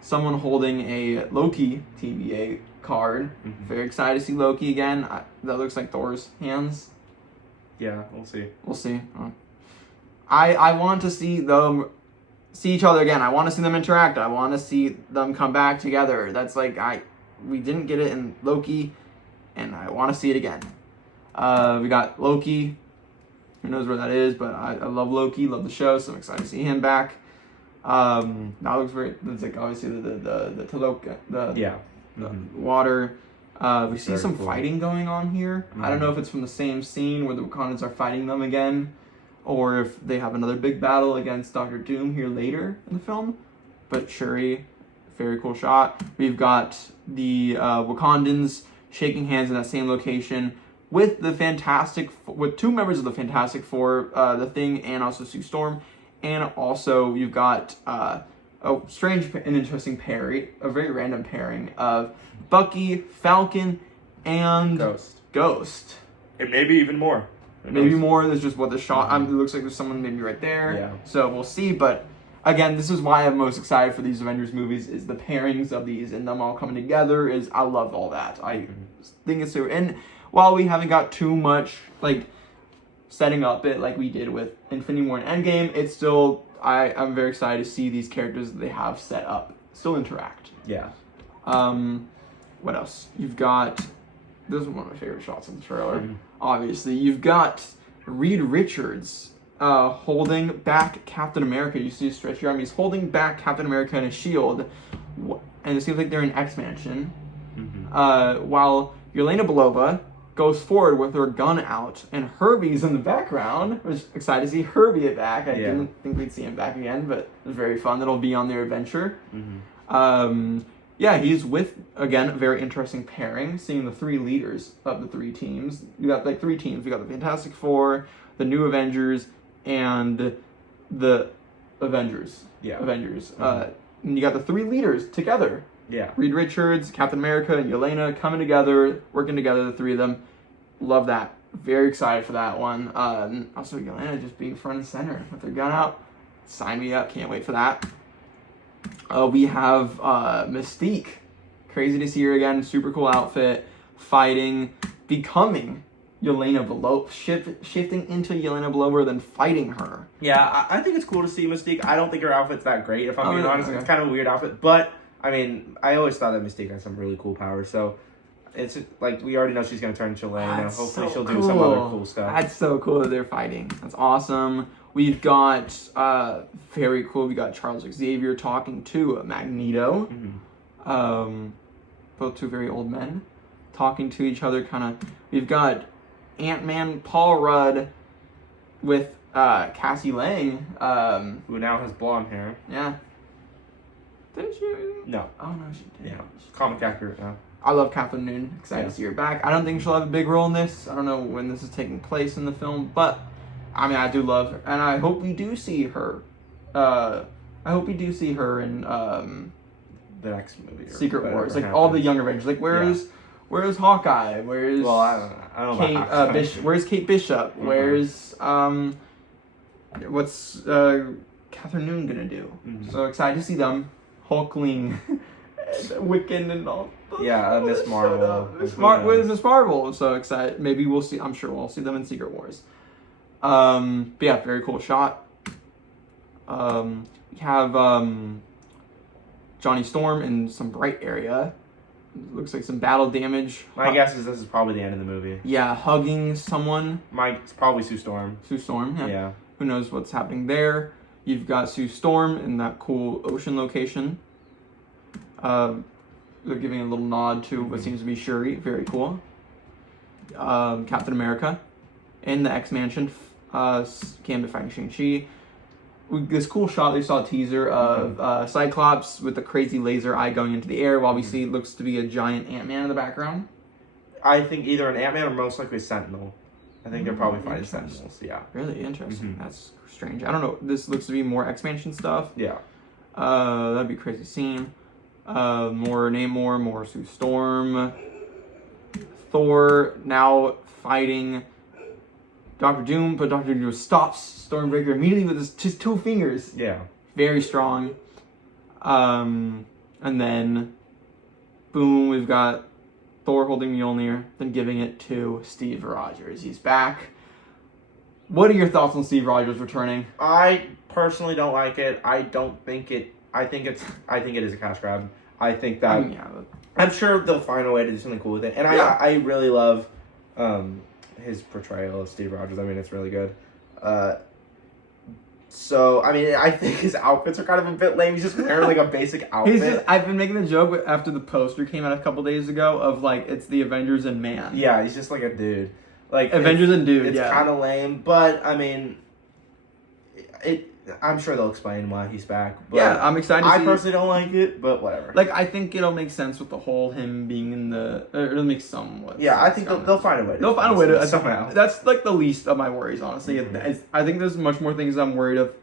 Someone holding a Loki TVA card. Very excited to see Loki again. That looks like Thor's hands. Yeah, we'll see. We'll see. I want to see them see each other again. I want to see them interact. I want to see them come back together. That's we didn't get it in Loki, and I want to see it again. We got Loki. Who knows where that is, but I love Loki, love the show, so I'm excited to see him back. That looks very. It's obviously the Taloka, the water. We see some fighting going on here. I don't know if it's from the same scene where the Wakandans are fighting them again, or if they have another big battle against Doctor Doom here later in the film. But Shuri, very cool shot. We've got the Wakandans shaking hands in that same location with with two members of the Fantastic Four, the Thing and also Sue Storm, and also you've got a strange and interesting pairing, a very random pairing of Bucky, Falcon, and Ghost. And maybe even more. Maybe more. There's just what the shot. It looks like there's someone maybe right there. Yeah. So we'll see. But again, this is why I'm most excited for these Avengers movies. Is the pairings of these and them all coming together. I love all that. I think it's so. And while we haven't got too much like setting up it like we did with Infinity War and Endgame, it's still I'm very excited to see these characters that they have set up still interact. Yeah. What else? You've got, this is one of my favorite shots in the trailer. Obviously, you've got Reed Richards holding back Captain America. You see a stretchy arm. He's holding back Captain America and a shield, and it seems like they're in X-Mansion. While Yelena Belova goes forward with her gun out, and Herbie's in the background. I was excited to see Herbie back. I didn't think we'd see him back again, but it was very fun. That'll be on their adventure. Yeah, he's with, again, a very interesting pairing, seeing the three leaders of the three teams. You got like three teams. We got the Fantastic Four, the New Avengers, and the Avengers. Avengers. And you got the three leaders together. Reed Richards, Captain America, and Yelena coming together, working together, the three of them. Love that. Very excited for that one. Also, Yelena just being front and center with her gun out. Sign me up. Can't wait for that. We have Mystique. Crazy to see her again. Super cool outfit. Fighting. Becoming Yelena Belova. Shifting into Yelena Belova, then fighting her. Yeah, I think it's cool to see Mystique. I don't think her outfit's that great, if I'm being honest. Okay. It's kind of a weird outfit. But, I mean, I always thought that Mystique had some really cool powers. So, it's like, we already know she's going to turn into Yelena. Hopefully she'll do some other cool stuff. That's so cool that they're fighting. That's awesome. We've got, very cool, we got Charles Xavier talking to Magneto. Both two very old men talking to each other, kind of. We've got Ant-Man, Paul Rudd with Cassie Lang. Who now has blonde hair. Yeah. Didn't she? No. Oh, no, she didn't. Yeah. Comic accurate now. I love Catherine Noon. Excited to see her back. I don't think she'll have a big role in this. I don't know when this is taking place in the film, but I mean, I do love her, and I hope we do see her. I hope we do see her in the next movie. Or Secret Wars, like all the younger Avengers. Like, where's Hawkeye? Where's I don't Kate, know. Bishop? Where's Kate Bishop? Where's what's Catherine Noon gonna do? So excited to see them. Hulkling, Wiccan, and all. Miss Marvel. Miss Marvel. So excited. Maybe we'll see. I'm sure we'll see them in Secret Wars. But yeah, very cool shot. We have Johnny Storm in some bright area. Looks like some battle damage. My guess is this is probably the end of the movie. Yeah, hugging someone. It's probably Sue Storm. Sue Storm, yeah. Who knows what's happening there. You've got Sue Storm in that cool ocean location. They're giving a little nod to what seems to be Shuri. Very cool. Captain America in the X-Mansion. Gambit fighting Shang-Chi. This cool shot, they saw a teaser of Cyclops with the crazy laser eye going into the air while we see it looks to be a giant Ant-Man in the background. I think either an Ant-Man or most likely a Sentinel. I think they're probably fighting Sentinels, yeah. Really interesting. That's strange. I don't know. This looks to be more X-Mansion stuff. Yeah. That'd be a crazy scene. More Namor, more Sue Storm. Thor now fighting Doctor Doom, but Doctor Doom stops Stormbreaker immediately with just two fingers. Yeah. Very strong. And then, boom, we've got Thor holding Mjolnir, then giving it to Steve Rogers. He's back. What are your thoughts on Steve Rogers returning? I personally don't like it. I think it is a cash grab. I think that I'm sure they'll find a way to do something cool with it. And I really love his portrayal of Steve Rogers. I mean, it's really good. So, I mean, I think his outfits are kind of a bit lame. He's just wearing like a basic outfit. I've been making the joke after the poster came out a couple days ago of like, it's the Avengers and man. Yeah, he's just like a dude. Like Avengers and dude, It's kind of lame, but I mean, I'm sure they'll explain why he's back. But yeah, I'm excited to see. I personally don't like it, but whatever. Like, I think it'll make sense with the whole him being in the... It'll make somewhat Yeah, I think they'll find a way. They'll find a way to... Somehow. That's, like, the least of my worries, honestly. I think there's much more things I'm worried of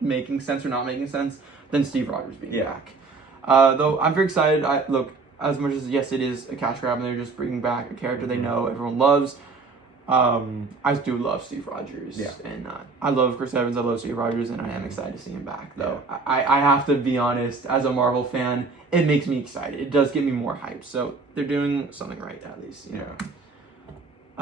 making sense or not making sense than Steve Rogers being back. Though, I'm very excited. Look, as much as, yes, it is a cash grab, and they're just bringing back a character they know everyone loves... I do love Steve Rogers, and I love Chris Evans, I love Steve Rogers, and I am excited to see him back, though. Yeah. I have to be honest, as a Marvel fan, it makes me excited. It does get me more hyped, so they're doing something right, at least, you know.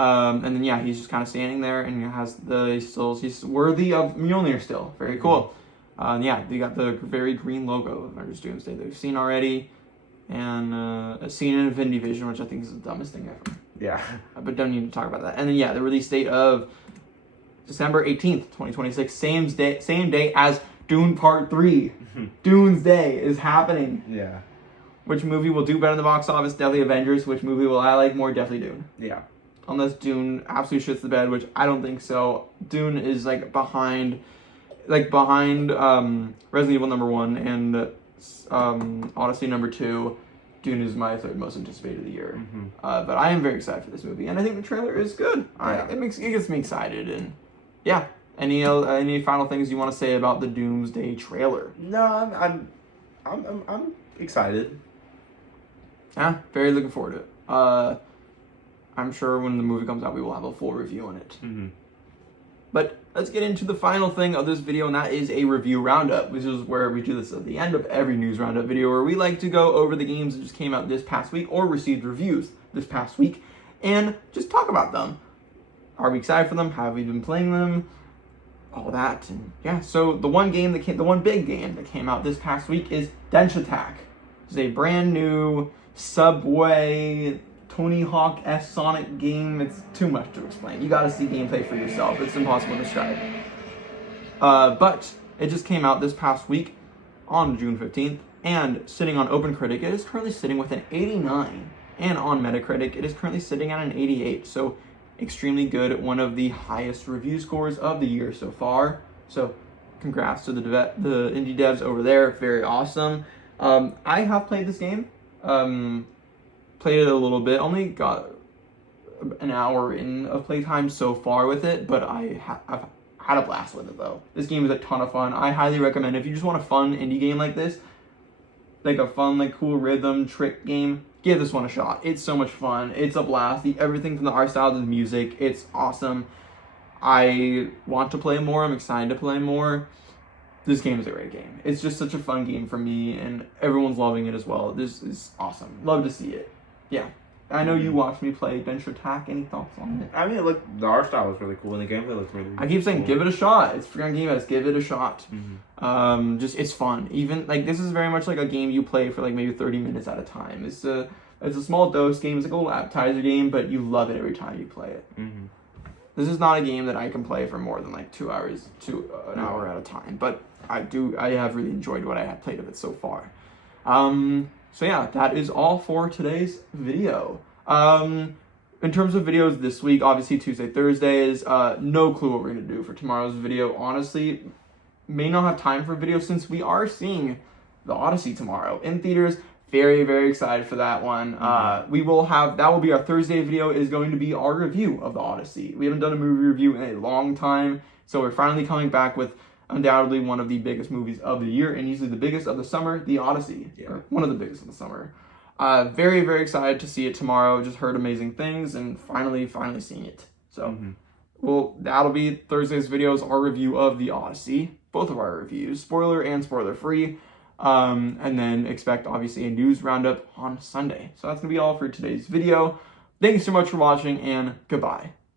And then yeah, he's just kind of standing there, and he's worthy of Mjolnir still. Very cool. Yeah, they got the very green logo of Avengers Doomsday that we've seen already, and a scene in Infinity Vision, which I think is the dumbest thing ever. Yeah. But don't need to talk about that. And then yeah, the release date of December 18th, 2026, same day as Dune Part 3. Dune's Day is happening. Yeah. Which movie will do better in the box office? Definitely Avengers. Which movie will I like more? Definitely Dune. Yeah. Unless Dune absolutely shits the bed, which I don't think so. Dune is behind Resident Evil #1 and Odyssey #2. Dune is my third most anticipated of the year. But I am very excited for this movie, and I think the trailer is good. Yeah. It gets me excited, and yeah. Any final things you want to say about the Doomsday trailer? No, I'm excited. Yeah, very looking forward to it. I'm sure when the movie comes out, we will have a full review on it. But let's get into the final thing of this video, and that is a review roundup, which is where we do this at the end of every news roundup video, where we like to go over the games that just came out this past week or received reviews this past week, and just talk about them. Are we excited for them? Have we been playing them? All that, and yeah. So the one big game that came out this past week is Dench Attack. It's a brand new Subway Tony Hawk-esque Sonic game. It's too much to explain. You gotta see gameplay for yourself. It's impossible to describe. But it just came out this past week on June 15th, and sitting on OpenCritic, it is currently sitting with an 89, and on Metacritic, it is currently sitting at an 88. So extremely good, one of the highest review scores of the year so far. So congrats to the indie devs over there. Very awesome. I have played this game. Played it a little bit. Only got an hour in of playtime so far with it, but I've had a blast with it though. This game is a ton of fun. I highly recommend if you just want a fun indie game like this, like a fun, cool rhythm trick game, give this one a shot. It's so much fun. It's a blast. Everything from the art style to the music, it's awesome. I want to play more. I'm excited to play more. This game is a great game. It's just such a fun game for me, and everyone's loving it as well. This is awesome. Love to see it. Yeah. I know you watched me play Dench Attack. Any thoughts on it? I mean, the art style was really cool, and the gameplay looked really I keep saying, cool. give it a shot. It's freaking Game Pass. Give it a shot. Just it's fun. Even this is very much like a game you play for maybe 30 minutes at a time. It's a small dose game. It's like a little appetizer game, but you love it every time you play it. This is not a game that I can play for more than 2 hours to an hour at a time, but I have really enjoyed what I have played of it so far. So yeah, that is all for today's video. In terms of videos this week, obviously Tuesday, Thursdays, no clue what we're going to do for tomorrow's video. Honestly, may not have time for a video since we are seeing the Odyssey tomorrow in theaters. Very, very excited for that one. That will be our Thursday video, is going to be our review of the Odyssey. We haven't done a movie review in a long time, so we're finally coming back with undoubtedly one of the biggest movies of the year, and usually the biggest of the summer, The Odyssey. Yeah. Or one of the biggest of the summer. Very, very excited to see it tomorrow. Just heard amazing things, and finally seeing it. So, well, that'll be Thursday's videos, our review of The Odyssey. Both of our reviews, spoiler and spoiler-free. And then expect, obviously, a news roundup on Sunday. So that's going to be all for today's video. Thank you so much for watching, and goodbye.